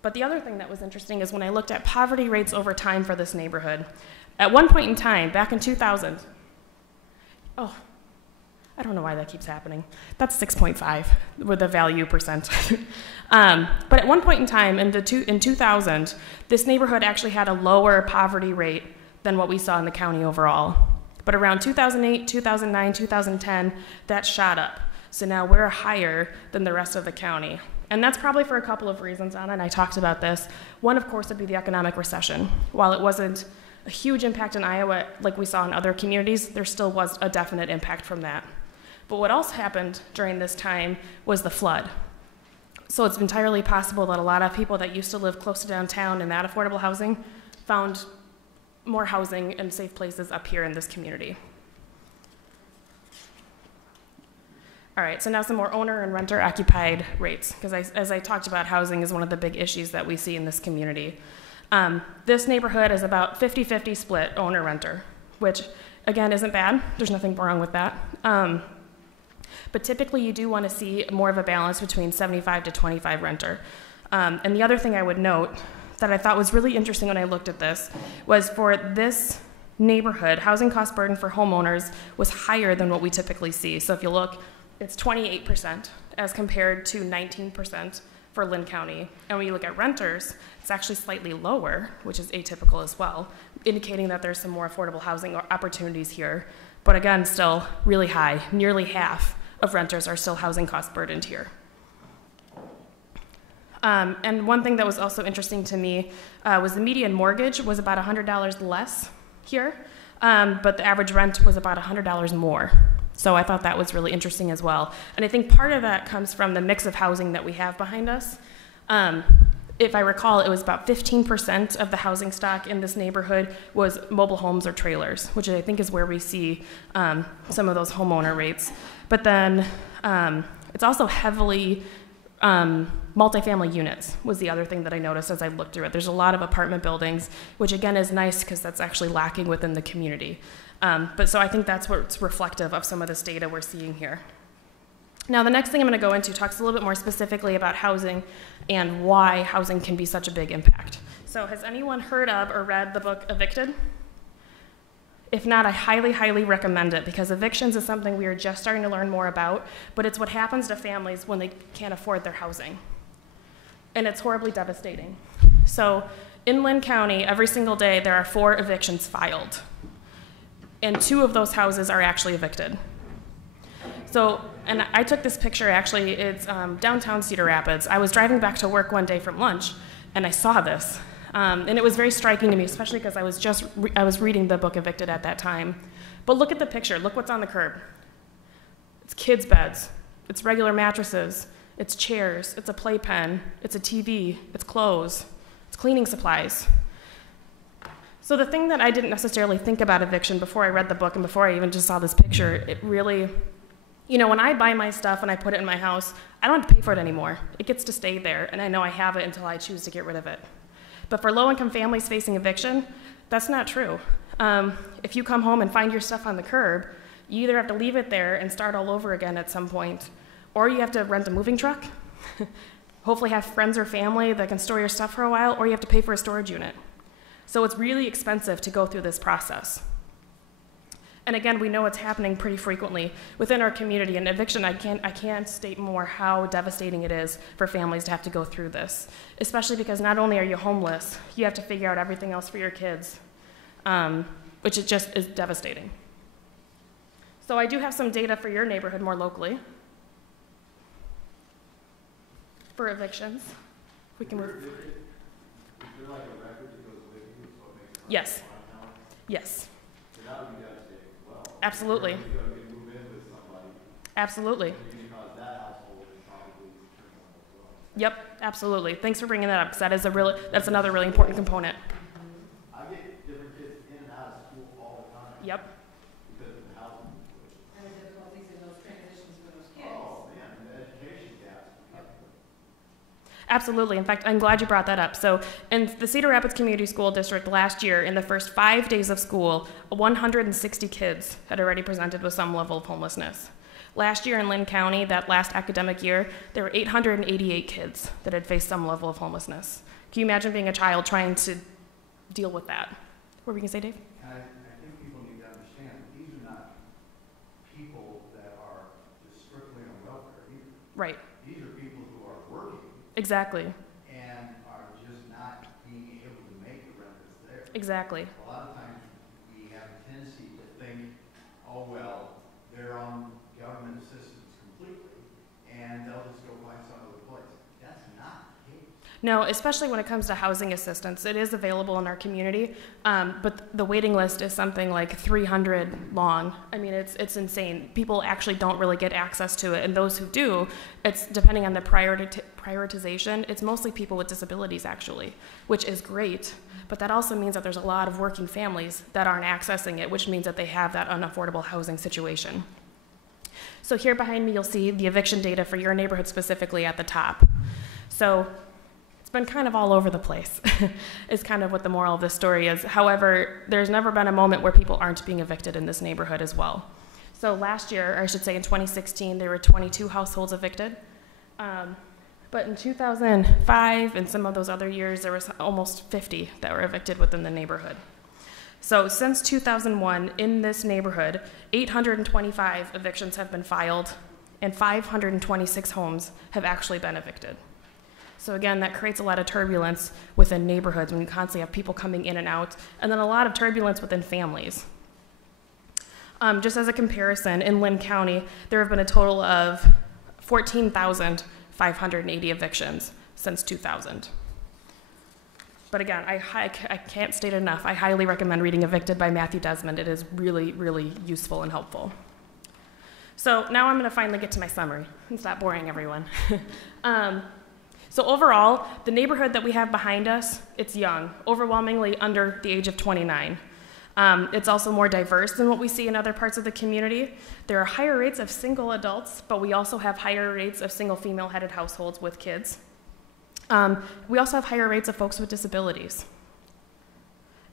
But the other thing that was interesting is when I looked at poverty rates over time for this neighborhood, at one point in time, back in 2000, oh, I don't know why that keeps happening. That's 6.5 with the value percent. But at one point in time, in 2000, this neighborhood actually had a lower poverty rate than what we saw in the county overall. But around 2008, 2009, 2010, that shot up. So now we're higher than the rest of the county. And that's probably for a couple of reasons, Anna and I talked about this. One, of course, would be the economic recession. While it wasn't a huge impact in Iowa like we saw in other communities, there still was a definite impact from that. But what else happened during this time was the flood. So it's entirely possible that a lot of people that used to live close to downtown and that affordable housing found more housing and safe places up here in this community. All right, so now some more owner and renter occupied rates, because as I talked about, housing is one of the big issues that we see in this community. This neighborhood is about 50-50 split owner-renter, which again isn't bad. There's nothing wrong with that. But typically you do want to see more of a balance between 75 to 25 renter. And the other thing I would note that I thought was really interesting when I looked at this was for this neighborhood, housing cost burden for homeowners was higher than what we typically see. So if you look, it's 28% as compared to 19% for Lynn County. And when you look at renters, it's actually slightly lower, which is atypical as well, indicating that there's some more affordable housing opportunities here. But again, still really high. Nearly half of renters are still housing cost burdened here. And one thing that was also interesting to me was the median mortgage was about $100 less here, but the average rent was about $100 more. So I thought that was really interesting as well. And I think part of that comes from the mix of housing that we have behind us. If I recall, it was about 15% of the housing stock in this neighborhood was mobile homes or trailers, which I think is where we see some of those homeowner rates. But then it's also heavily multifamily units was the other thing that I noticed as I looked through it. There's a lot of apartment buildings, which again is nice because that's actually lacking within the community. But so I think that's what's reflective of some of this data we're seeing here. Now, the next thing I'm going to go into talks a little bit more specifically about housing and why housing can be such a big impact. So has anyone heard of or read the book Evicted? If not, I highly, highly recommend it because evictions is something we are just starting to learn more about, but it's what happens to families when they can't afford their housing. And it's horribly devastating. So in Lynn County, every single day, there are 4 evictions filed. And 2 of those houses are actually evicted. So, and I took this picture, actually, it's downtown Cedar Rapids. I was driving back to work one day from lunch, and I saw this. And it was very striking to me, especially because I was reading the book Evicted at that time. But look at the picture, look what's on the curb. It's kids' beds, it's regular mattresses, it's chairs, it's a playpen, it's a TV, it's clothes, it's cleaning supplies. So the thing that I didn't necessarily think about eviction before I read the book and before I even just saw this picture, it really, you know, when I buy my stuff and I put it in my house, I don't have to pay for it anymore. It gets to stay there, and I know I have it until I choose to get rid of it. But for low-income families facing eviction, that's not true. If you come home and find your stuff on the curb, you either have to leave it there and start all over again at some point, or you have to rent a moving truck, hopefully have friends or family that can store your stuff for a while, or you have to pay for a storage unit. So it's really expensive to go through this process. And again, we know it's happening pretty frequently within our community. And eviction, I can't state more how devastating it is for families to have to go through this, especially because not only are you homeless, you have to figure out everything else for your kids, which just is devastating. So I do have some data for your neighborhood more locally for evictions. We can move. Is there like a record that goes with you, so it makes it Yes. Yes. So that would be devastating. Absolutely. You move in with somebody. Absolutely. Because that household is probably turning on as well. Yep, absolutely. Thanks for bringing that up, because that's another really important component. I get different kids in and out of school all the time. Yep. Because of the housing situation. And the difficulties in those transitions for those kids. Oh, man, and the education gaps. Absolutely. In fact, I'm glad you brought that up. So in the Cedar Rapids Community School District last year, in the first 5 days of school, 160 kids had already presented with some level of homelessness. Last year in Lynn County, that last academic year, there were 888 kids that had faced some level of homelessness. Can you imagine being a child trying to deal with that? What were we going to say, Dave? And I think people need to understand that these are not people that are just strictly on welfare either. Right. These are people who are working. Exactly. And are just not being able to make the rent that's there. Exactly. A lot of times we have a tendency to think, oh, well, they're on government assistance completely, and they'll just go find some other place. That's not the case. No, especially when it comes to housing assistance. It is available in our community, but the waiting list is something like 300 long. I mean, it's insane. People actually don't really get access to it, and those who do, it's depending on the prioritization, it's mostly people with disabilities, actually, which is great, but that also means that there's a lot of working families that aren't accessing it, which means that they have that unaffordable housing situation. So here behind me, you'll see the eviction data for your neighborhood specifically at the top. So it's been kind of all over the place, is kind of what the moral of this story is. However, there's never been a moment where people aren't being evicted in this neighborhood as well. So last year, or I should say in 2016, there were 22 households evicted. But in 2005 and some of those other years, there was almost 50 that were evicted within the neighborhood. So since 2001, in this neighborhood, 825 evictions have been filed, and 526 homes have actually been evicted. So again, that creates a lot of turbulence within neighborhoods when you constantly have people coming in and out, and then a lot of turbulence within families. Just as a comparison, in Lynn County, there have been a total of 14,580 evictions since 2000. But again, I can't state it enough. I highly recommend reading Evicted by Matthew Desmond. It is really, really useful and helpful. So now I'm going to finally get to my summary and stop boring everyone. So overall, the neighborhood that we have behind us, it's young, overwhelmingly under the age of 29. It's also more diverse than what we see in other parts of the community. There are higher rates of single adults, but we also have higher rates of single female-headed households with kids. We also have higher rates of folks with disabilities.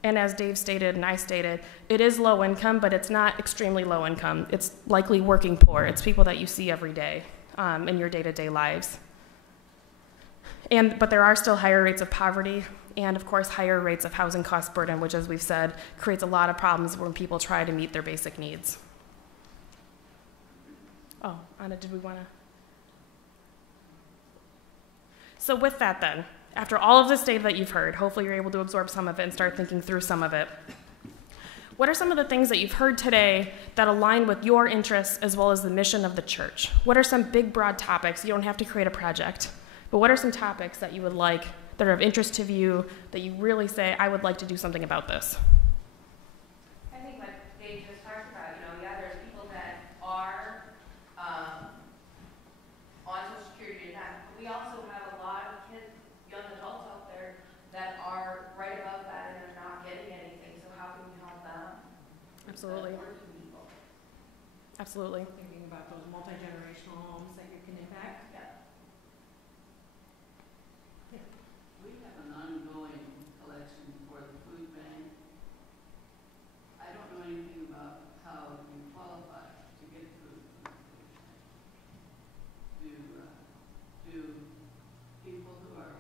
And as Dave stated and I stated, it is low income, but it's not extremely low income. It's likely working poor. It's people that you see every day in your day-to-day lives. But there are still higher rates of poverty and, of course, higher rates of housing cost burden, which, as we've said, creates a lot of problems when people try to meet their basic needs. Oh, Anna, did we want to? So with that then, after all of this data that you've heard, hopefully you're able to absorb some of it and start thinking through some of it. What are some of the things that you've heard today that align with your interests as well as the mission of the church? What are some big, broad topics? You don't have to create a project, but what are some topics that you would like, that are of interest to you, that you really say, I would like to do something about this? I think what Dave just talked about, yeah, there's people that are on Social Security, but we also have a lot of kids, young adults out there that are right above that and they're not getting anything. So how can we help them? Absolutely. Absolutely. Thinking about those multi-generational homes that you can impact. Yeah. We have an ongoing collection for the food bank. I don't know anything about how you qualify to get food from the food bank. Do people who are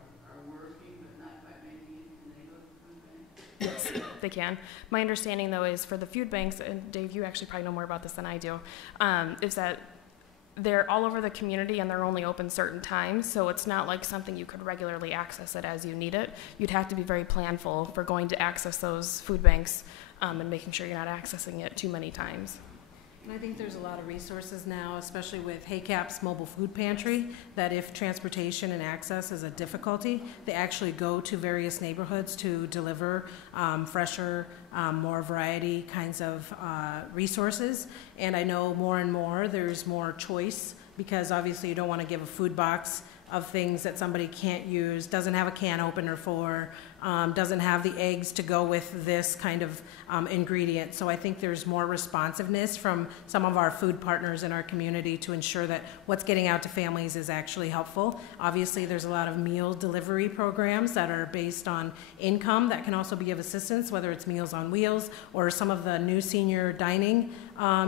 working but not quite making it, can they go to the food bank? Yes, they can. My understanding, though, is for the food banks, and Dave, you actually probably know more about this than I do, is that they're all over the community and they're only open certain times, so it's not like something you could regularly access it as you need it. You'd have to be very planful for going to access those food banks and making sure you're not accessing it too many times. And I think there's a lot of resources now, especially with HACAP's mobile food pantry, that if transportation and access is a difficulty, they actually go to various neighborhoods to deliver fresher, more variety kinds of resources. And I know more and more there's more choice, because obviously you don't want to give a food box of things that somebody can't use, doesn't have a can opener for, doesn't have the eggs to go with this kind of ingredient. So I think there's more responsiveness from some of our food partners in our community to ensure that what's getting out to families is actually helpful. Obviously, there's a lot of meal delivery programs that are based on income that can also be of assistance, whether it's Meals on Wheels or some of the new senior dining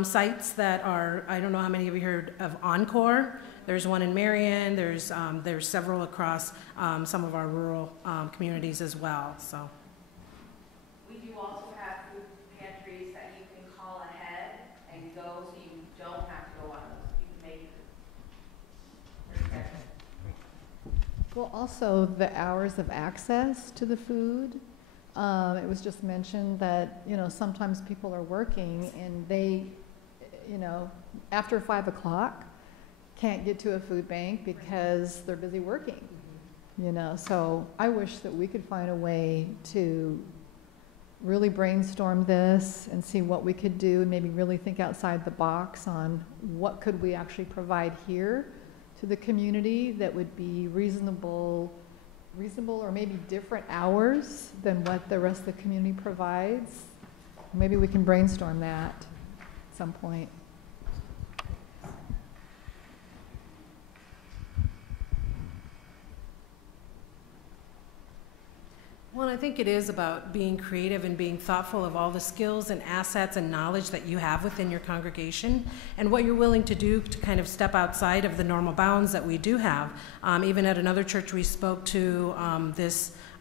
sites that are, I don't know how many of you heard of Encore. There's one in Marion. There's several across some of our rural communities as well. So. We do also have food pantries that you can call ahead and go, so you don't have to go on those. You can make it. Well, also the hours of access to the food. It was just mentioned that, sometimes people are working and they, after 5 o'clock can't get to a food bank because they're busy working, So I wish that we could find a way to really brainstorm this and see what we could do and maybe really think outside the box on what could we actually provide here to the community that would be reasonable or maybe different hours than what the rest of the community provides. Maybe we can brainstorm that at some point. Well, I think it is about being creative and being thoughtful of all the skills and assets and knowledge that you have within your congregation and what you're willing to do to kind of step outside of the normal bounds that we do have. Even at another church we spoke to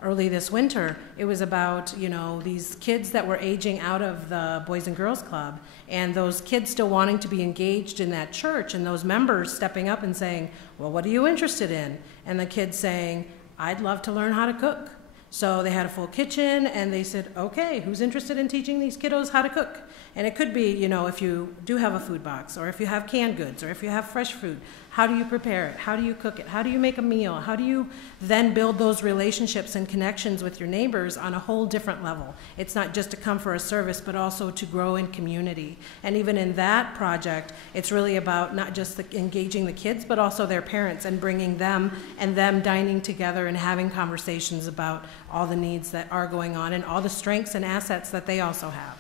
early this winter, it was about, these kids that were aging out of the Boys and Girls Club and those kids still wanting to be engaged in that church and those members stepping up and saying, well, what are you interested in? And the kids saying, I'd love to learn how to cook. So they had a full kitchen and they said, okay, who's interested in teaching these kiddos how to cook? And it could be, if you do have a food box or if you have canned goods or if you have fresh food, how do you prepare it? How do you cook it? How do you make a meal? How do you then build those relationships and connections with your neighbors on a whole different level? It's not just to come for a service, but also to grow in community. And even in that project, it's really about not just engaging the kids, but also their parents and bringing them and them dining together and having conversations about all the needs that are going on and all the strengths and assets that they also have.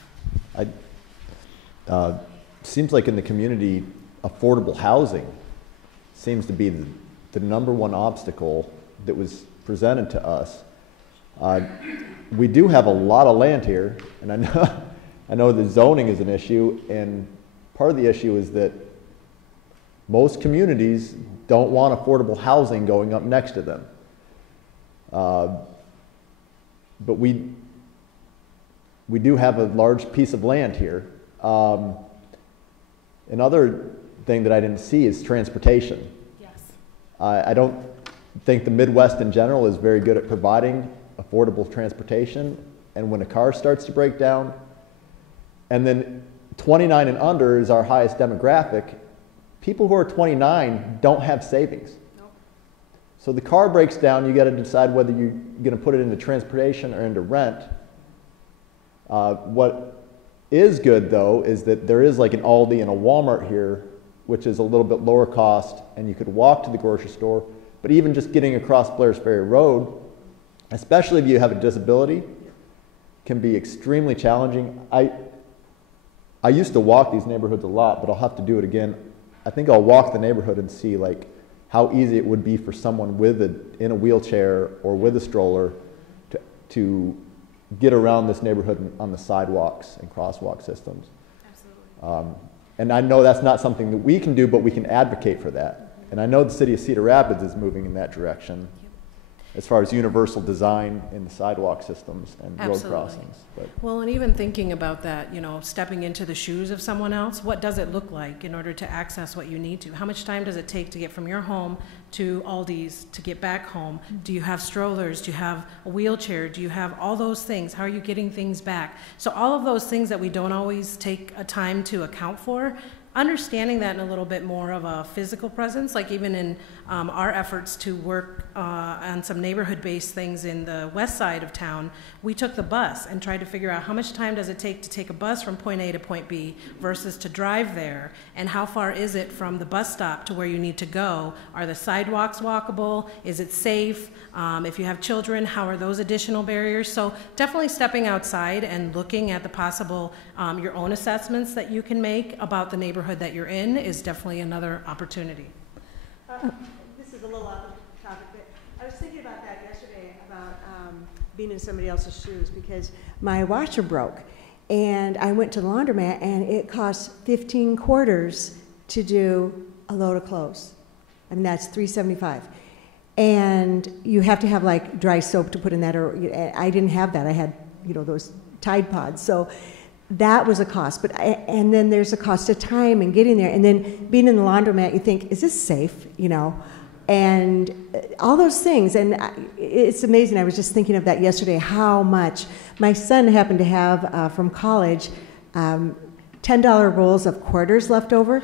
Seems like in the community, affordable housing seems to be the number one obstacle that was presented to us. We do have a lot of land here, and I know the zoning is an issue, and part of the issue is that most communities don't want affordable housing going up next to them. But we do have a large piece of land here. Another thing that I didn't see is transportation. Yes. I don't think the Midwest in general is very good at providing affordable transportation. And when a car starts to break down, and then 29 and under is our highest demographic, people who are 29 don't have savings. Nope. So the car breaks down, you got to decide whether you're going to put it into transportation or into rent. What is good, though, is that there is like an Aldi and a Walmart here, which is a little bit lower cost, and you could walk to the grocery store. But even just getting across Blairs Ferry Road, especially if you have a disability, can be extremely challenging. I used to walk these neighborhoods a lot, but I'll have to do it again. I think I'll walk the neighborhood and see like how easy it would be for someone in a wheelchair or with a stroller to get around this neighborhood on the sidewalks and crosswalk systems. Absolutely. And I know that's not something that we can do, but we can advocate for that. And I know the city of Cedar Rapids is moving in that direction as far as universal design in the sidewalk systems and Absolutely. road crossings. But Well, and even thinking about that, stepping into the shoes of someone else, what does it look like in order to access what you need to? How much time does it take to get from your home to Aldi's to get back home? Do you have strollers? Do you have a wheelchair? Do you have all those things? How are you getting things back? So all of those things that we don't always take a time to account for, understanding that in a little bit more of a physical presence, like even in our efforts to work on some neighborhood-based things in the west side of town, we took the bus and tried to figure out how much time does it take to take a bus from point A to point B versus to drive there, and how far is it from the bus stop to where you need to go? Are the sidewalks walkable? Is it safe? If you have children, how are those additional barriers? So definitely stepping outside and looking at the possible, your own assessments that you can make about the neighborhood that you're in is definitely another opportunity. This is a little off the topic, but I was thinking about that yesterday, about being in somebody else's shoes, because my washer broke. And I went to the laundromat, and it cost 15 quarters to do a load of clothes. I mean, that's $3.75. And you have to have like dry soap to put in that, or I didn't have that. I had, those Tide Pods. So that was a cost. And then there's a cost of time and getting there. And then being in the laundromat, you think, is this safe? And all those things. And it's amazing. I was just thinking of that yesterday, how much. My son happened to have, from college, $10 rolls of quarters left over.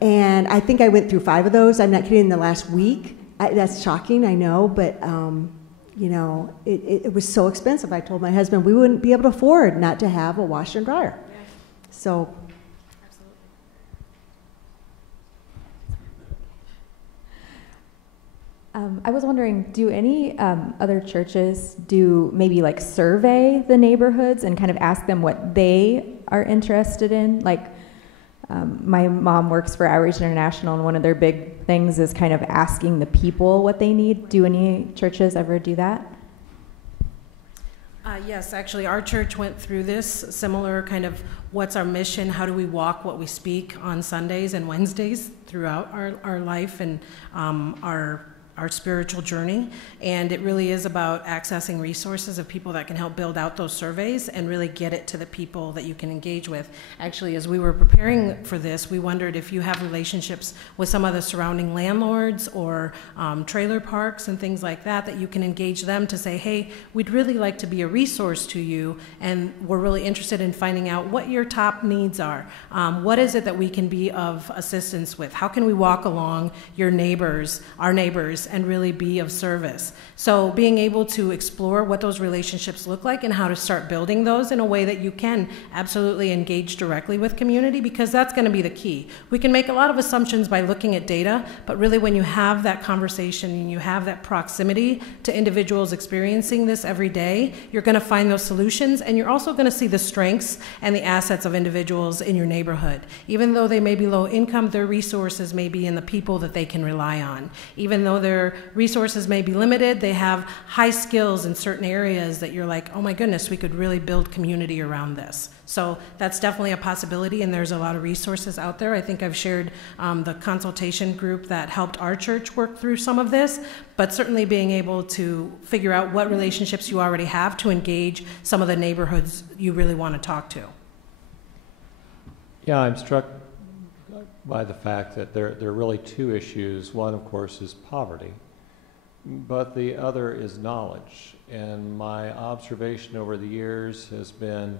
And I think I went through 5 of those. I'm not kidding, in the last week. That's shocking, I know, but it was so expensive. I told my husband we wouldn't be able to afford not to have a washer and dryer. Yeah. So. I was wondering, do any other churches do maybe like survey the neighborhoods and kind of ask them what they are interested in? Like, my mom works for Outreach International, and one of their big things is kind of asking the people what they need. Do any churches ever do that? Yes, actually, our church went through this similar kind of what's our mission, how do we walk what we speak on Sundays and Wednesdays throughout our life and our spiritual journey. And it really is about accessing resources of people that can help build out those surveys and really get it to the people that you can engage with. Actually, as we were preparing for this, we wondered if you have relationships with some of the surrounding landlords or trailer parks and things like that, that you can engage them to say, hey, we'd really like to be a resource to you, and we're really interested in finding out what your top needs are. What is it that we can be of assistance with? How can we walk along your neighbors, our neighbors, and really be of service? So being able to explore what those relationships look like and how to start building those in a way that you can absolutely engage directly with community, because that's going to be the key. We can make a lot of assumptions by looking at data, but really when you have that conversation and you have that proximity to individuals experiencing this every day, you're going to find those solutions, and you're also going to see the strengths and the assets of individuals in your neighborhood. Even though they may be low income, their resources may be in the people that they can rely on. Even though their resources may be limited, they have high skills in certain areas that you're like, oh my goodness, we could really build community around this. So that's definitely a possibility, and there's a lot of resources out there. I think I've shared the consultation group that helped our church work through some of this, but certainly being able to figure out what relationships you already have to engage some of the neighborhoods you really want to talk to. Yeah, I'm struck by the fact that there are really 2 issues. One, of course, is poverty, but the other is knowledge. And my observation over the years has been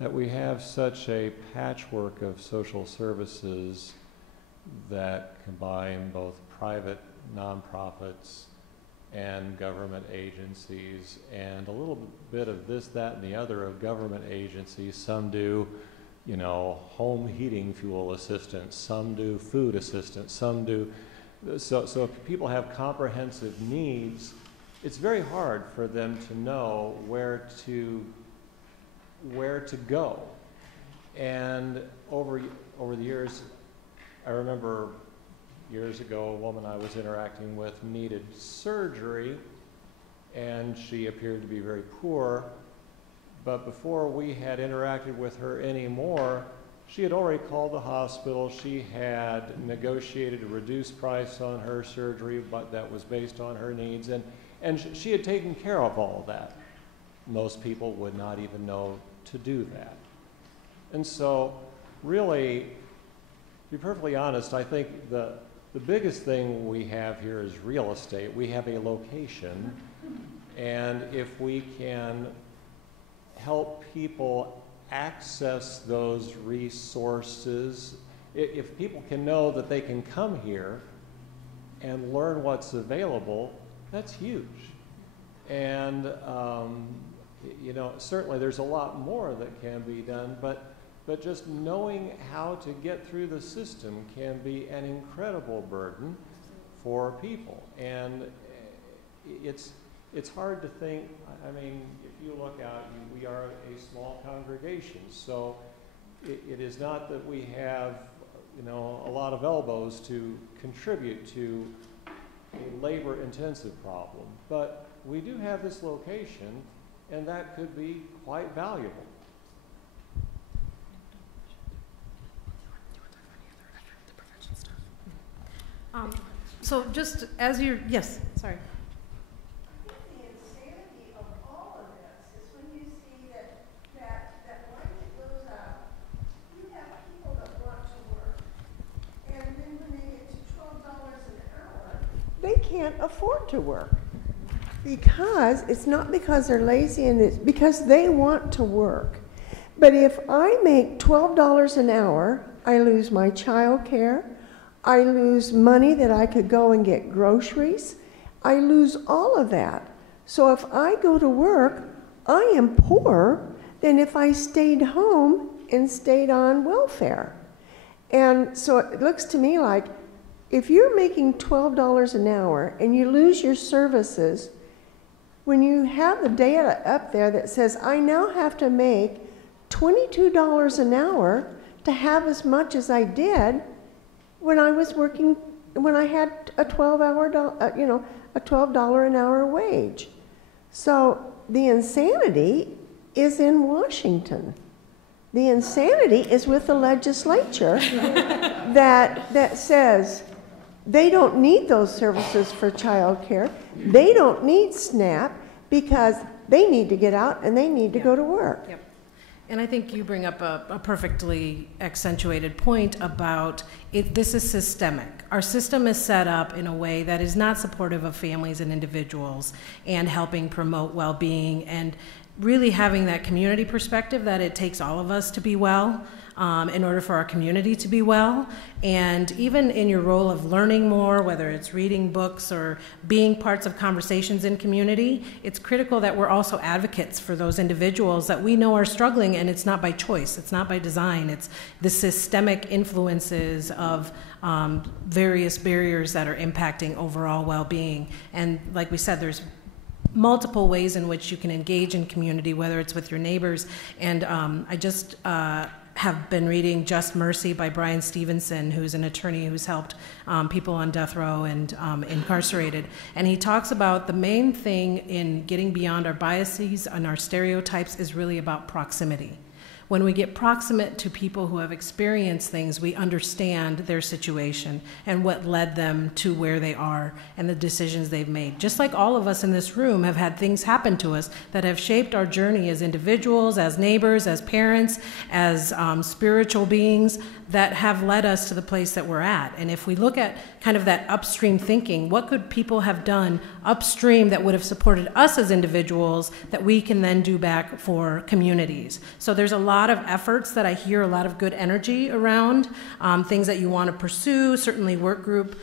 that we have such a patchwork of social services that combine both private nonprofits and government agencies, and a little bit of this, that, and the other of government agencies. Some do home heating fuel assistance, some do food assistance, some do, so if people have comprehensive needs, it's very hard for them to know where to go. And over the years, I remember years ago, a woman I was interacting with needed surgery, and she appeared to be very poor. But before we had interacted with her anymore, she had already called the hospital. She had negotiated a reduced price on her surgery, but that was based on her needs. And she had taken care of all of that. Most people would not even know to do that. And so really, to be perfectly honest, I think the biggest thing we have here is real estate. We have a location, and if we can help people access those resources, if people can know that they can come here and learn what's available, that's huge. And certainly there's a lot more that can be done, but just knowing how to get through the system can be an incredible burden for people. And it's hard to think, I mean, if you look out, we are a small congregation, so it is not that we have, a lot of elbows to contribute to a labor-intensive problem, but we do have this location, and that could be quite valuable. So just as you're, yes, sorry. They can't afford to work because it's not because they're lazy, and it's because they want to work. But if I make $12 an hour, I lose my child care, I lose money that I could go and get groceries, I lose all of that. So if I go to work, I am poorer than if I stayed home and stayed on welfare. And so it looks to me like if you're making $12 an hour and you lose your services, when you have the data up there that says, I now have to make $22 an hour to have as much as I did when I was working, when I had a a $12 an hour wage. So the insanity is in Washington. The insanity is with the legislature that says, they don't need those services for child care. They don't need SNAP because they need to get out and they need to go to work. Yep. And I think you bring up a perfectly accentuated point about this is systemic. Our system is set up in a way that is not supportive of families and individuals and helping promote well-being and really having that community perspective that it takes all of us to be well. In order for our community to be well. And even in your role of learning more, whether it's reading books or being parts of conversations in community, it's critical that we're also advocates for those individuals that we know are struggling, and it's not by choice, it's not by design, it's the systemic influences of various barriers that are impacting overall well-being. And like we said, there's multiple ways in which you can engage in community, whether it's with your neighbors. And I just have been reading Just Mercy by Brian Stevenson, who's an attorney who's helped people on death row and incarcerated. And he talks about the main thing in getting beyond our biases and our stereotypes is really about proximity. When we get proximate to people who have experienced things, we understand their situation and what led them to where they are and the decisions they've made. Just like all of us in this room have had things happen to us that have shaped our journey as individuals, as neighbors, as parents, as spiritual beings that have led us to the place that we're at. And if we look at kind of that upstream thinking, what could people have done upstream that would have supported us as individuals that we can then do back for communities? So there's a lot of efforts that I hear, a lot of good energy around, things that you want to pursue, certainly work group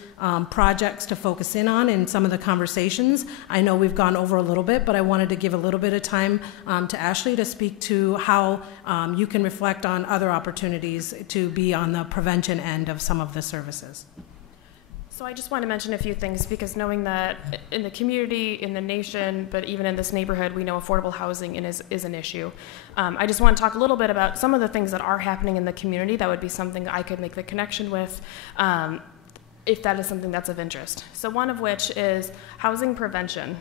projects to focus in on in some of the conversations. I know we've gone over a little bit, but I wanted to give a little bit of time to Ashley to speak to how you can reflect on other opportunities to be on the prevention end of some of the services. So I just want to mention a few things, because knowing that in the community, in the nation, but even in this neighborhood, we know affordable housing is an issue. I just want to talk a little bit about some of the things that are happening in the community that would be something I could make the connection with, if that is something that's of interest. So one of which is housing prevention.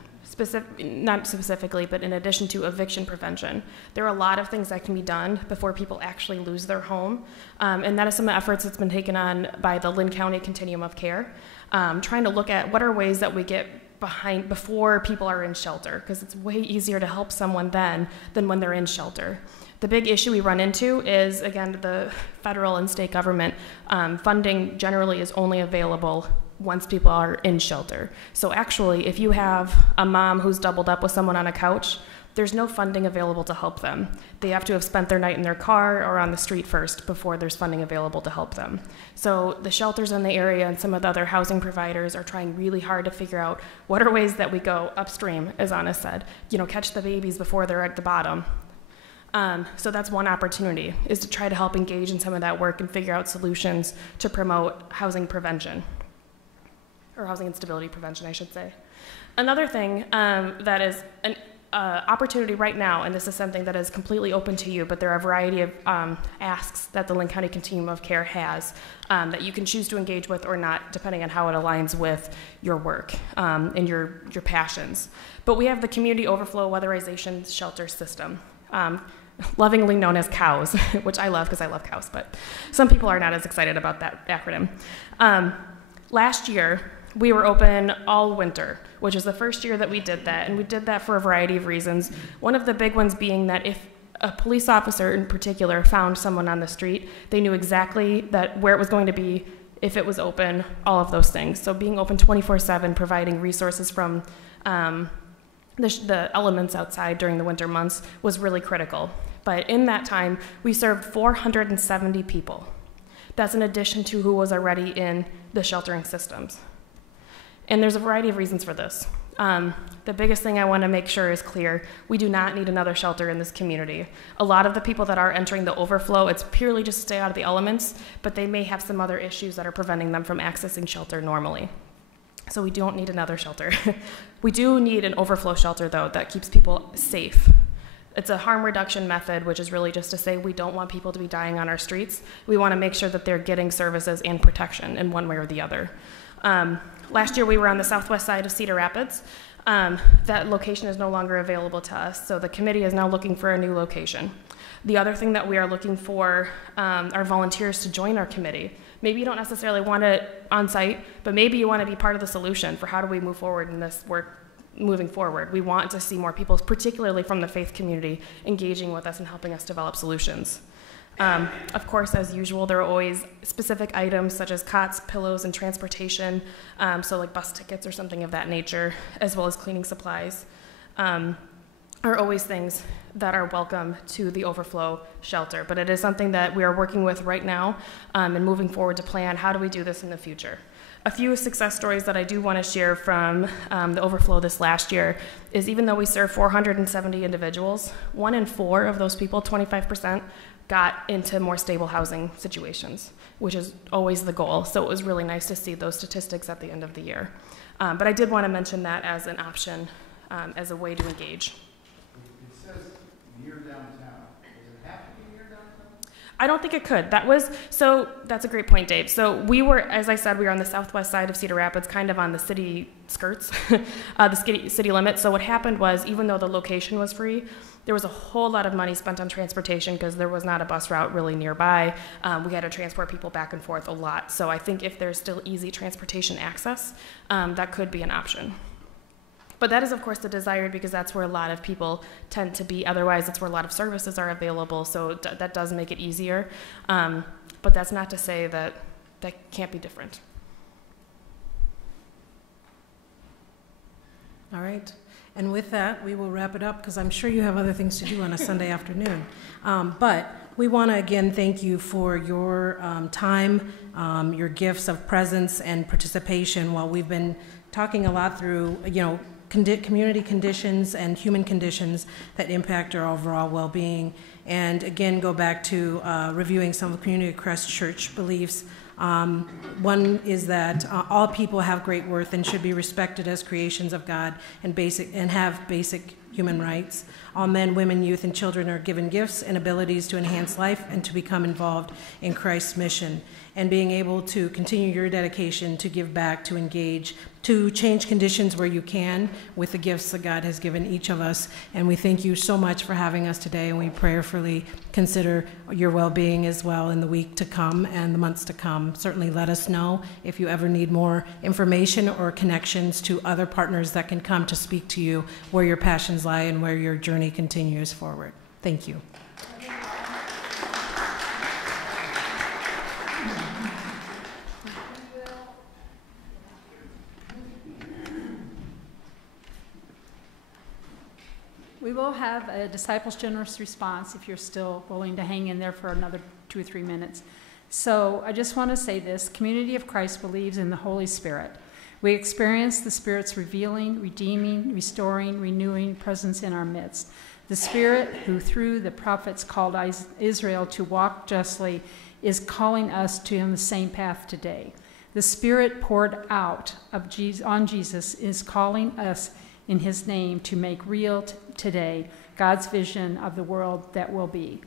Not specifically, but in addition to eviction prevention. There are a lot of things that can be done before people actually lose their home, and that is some efforts that's been taken on by the Lynn County Continuum of Care, trying to look at what are ways that we get behind before people are in shelter, because it's way easier to help someone then than when they're in shelter. The big issue we run into is, again, the federal and state government funding generally is only available once people are in shelter. So actually, if you have a mom who's doubled up with someone on a couch, there's no funding available to help them. They have to have spent their night in their car or on the street first before there's funding available to help them. So the shelters in the area and some of the other housing providers are trying really hard to figure out what are ways that we go upstream, as Anna said, catch the babies before they're at the bottom. So that's one opportunity, is to try to help engage in some of that work and figure out solutions to promote housing prevention. Or housing instability prevention, I should say. Another thing that is an opportunity right now, and this is something that is completely open to you, but there are a variety of asks that the Lynn County Continuum of Care has that you can choose to engage with or not, depending on how it aligns with your work and your passions. But we have the Community Overflow Weatherization Shelter System, lovingly known as COWS, which I love because I love cows, but some people are not as excited about that acronym. Last year, we were open all winter, which is the first year that we did that, and we did that for a variety of reasons. One of the big ones being that if a police officer in particular found someone on the street, they knew exactly that where it was going to be, if it was open, all of those things. So being open 24/7, providing resources from the elements outside during the winter months was really critical. But in that time, we served 470 people. That's in addition to who was already in the sheltering systems. And there's a variety of reasons for this. The biggest thing I want to make sure is clear, we do not need another shelter in this community. A lot of the people that are entering the overflow, it's purely just to stay out of the elements, but they may have some other issues that are preventing them from accessing shelter normally. So we don't need another shelter. We do need an overflow shelter, though, that keeps people safe. It's a harm reduction method, which is really just to say we don't want people to be dying on our streets. We want to make sure that they're getting services and protection in one way or the other. Last year we were on the southwest side of Cedar Rapids. That location is no longer available to us, so the committee is now looking for a new location. The other thing that we are looking for are volunteers to join our committee. Maybe you don't necessarily want it on site, but maybe you want to be part of the solution for how do we move forward in this work moving forward. We want to see more people, particularly from the faith community, engaging with us and helping us develop solutions. Of course, as usual, there are always specific items such as cots, pillows, and transportation, so like bus tickets or something of that nature, as well as cleaning supplies, are always things that are welcome to the overflow shelter. But it is something that we are working with right now and moving forward to plan how do we do this in the future. A few success stories that I do want to share from the overflow this last year is even though we served 470 individuals, 1 in 4 of those people, 25%, got into more stable housing situations, which is always the goal. So it was really nice to see those statistics at the end of the year. But I did want to mention that as an option, as a way to engage. It says near downtown. Does it have to be near downtown? I don't think it could. That's a great point, Dave. So we were, as I said, we were on the southwest side of Cedar Rapids, kind of on the city skirts, the city limits. So what happened was, even though the location was free, there was a whole lot of money spent on transportation because there was not a bus route really nearby. We had to transport people back and forth a lot. So I think if there's still easy transportation access, that could be an option. But that is, of course, the desired because that's where a lot of people tend to be. Otherwise, it's where a lot of services are available. So that does make it easier. But that's not to say that that can't be different. All right. And with that, we will wrap it up because I'm sure you have other things to do on a Sunday afternoon. But we want to again thank you for your time, your gifts of presence and participation while we've been talking a lot through, community conditions and human conditions that impact our overall well-being. And again, go back to reviewing some of the Community of Christ Church beliefs. One is that all people have great worth and should be respected as creations of God and have basic human rights. All men, women, youth, and children are given gifts and abilities to enhance life and to become involved in Christ's mission. And being able to continue your dedication to give back, to engage, to change conditions where you can with the gifts that God has given each of us. And we thank you so much for having us today, and we prayerfully consider your well-being as well in the week to come and the months to come. Certainly let us know if you ever need more information or connections to other partners that can come to speak to you where your passions lie and where your journey continues forward. Thank you. We will have a Disciples Generous Response if you're still willing to hang in there for another 2 or 3 minutes. So I just want to say this. Community of Christ believes in the Holy Spirit. We experience the Spirit's revealing, redeeming, restoring, renewing presence in our midst. The Spirit who through the prophets called Israel to walk justly is calling us to the same path today. The Spirit poured out on Jesus is calling us in his name to make real today God's vision of the world that will be.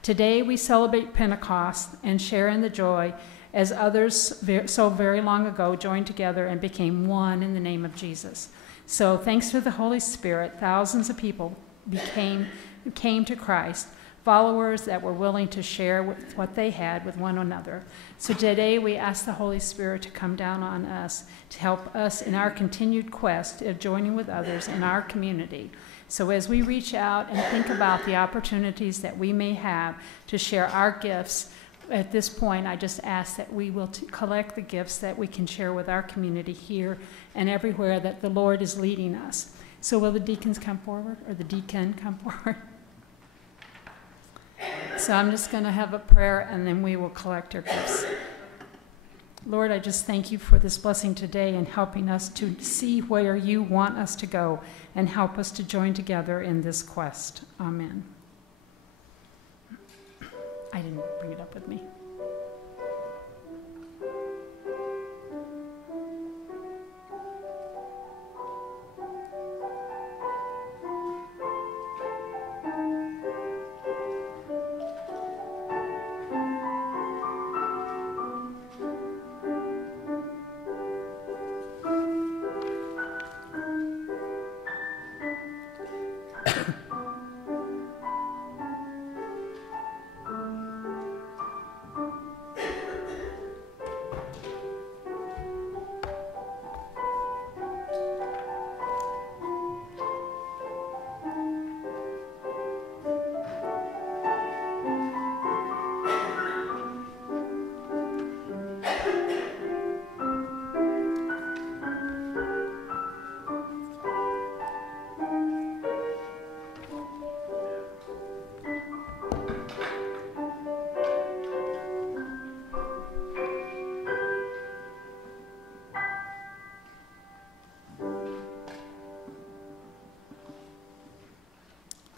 Today we celebrate Pentecost and share in the joy as others so very long ago joined together and became one in the name of Jesus. So thanks to the Holy Spirit, thousands of people came to Christ followers that were willing to share what they had with one another. So today we ask the Holy Spirit to come down on us to help us in our continued quest of joining with others in our community. So as we reach out and think about the opportunities that we may have to share our gifts, at this point I just ask that we will collect the gifts that we can share with our community here and everywhere that the Lord is leading us. So will the deacons come forward, or the deacon come forward? So I'm just going to have a prayer, and then we will collect our gifts. Lord, I just thank you for this blessing today and helping us to see where you want us to go and help us to join together in this quest. Amen. I didn't bring it up with me.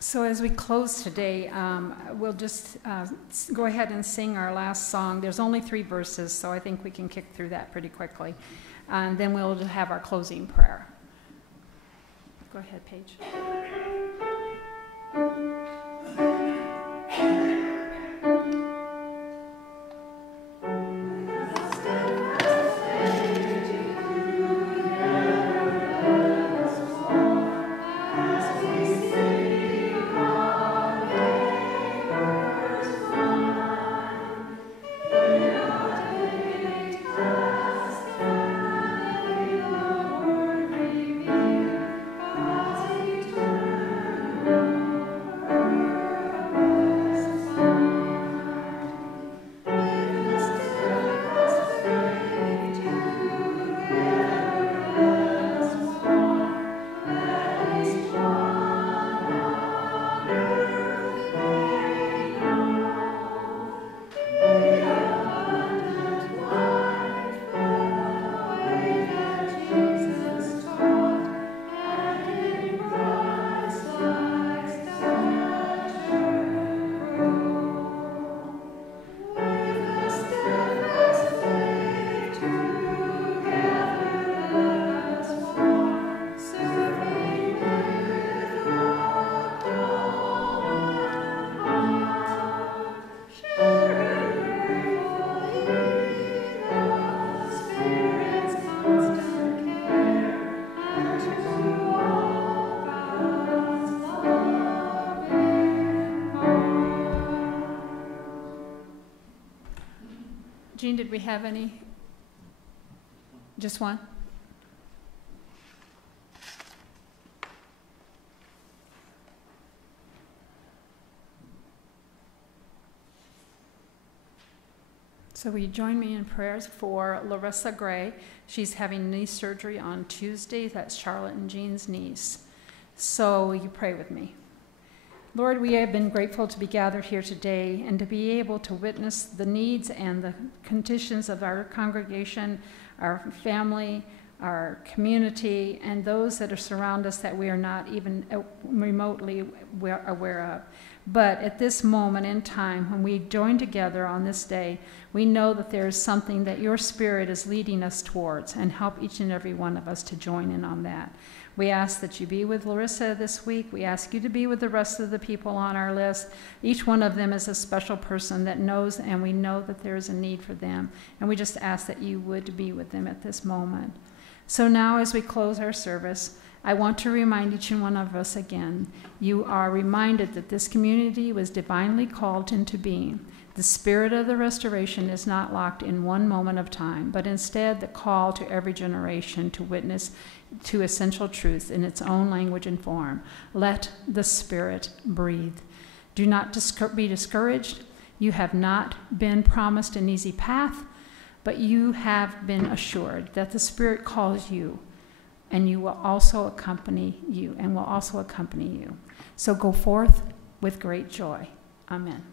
So as we close today, we'll just go ahead and sing our last song. There's only 3 verses, so I think we can kick through that pretty quickly. And then we'll have our closing prayer. Go ahead, Paige. Jean, did we have any? Just one? So will you join me in prayers for Larissa Gray? She's having knee surgery on Tuesday. That's Charlotte and Jean's niece. So will you pray with me? Lord, we have been grateful to be gathered here today and to be able to witness the needs and the conditions of our congregation, our family, our community, and those that surround us that we are not even remotely aware of. But at this moment in time, when we join together on this day, we know that there is something that your Spirit is leading us towards, and help each and every one of us to join in on that. We ask that you be with Larissa this week. We ask you to be with the rest of the people on our list. Each one of them is a special person that knows, and we know that there is a need for them. And we just ask that you would be with them at this moment. So now as we close our service, I want to remind each and one of us again, you are reminded that this community was divinely called into being. The spirit of the restoration is not locked in one moment of time, but instead the call to every generation to witness to essential truth in its own language and form. Let the Spirit breathe. Do not be discouraged. You have not been promised an easy path, but you have been assured that the Spirit calls you, and you will also accompany you, and will also accompany you. So go forth with great joy. Amen.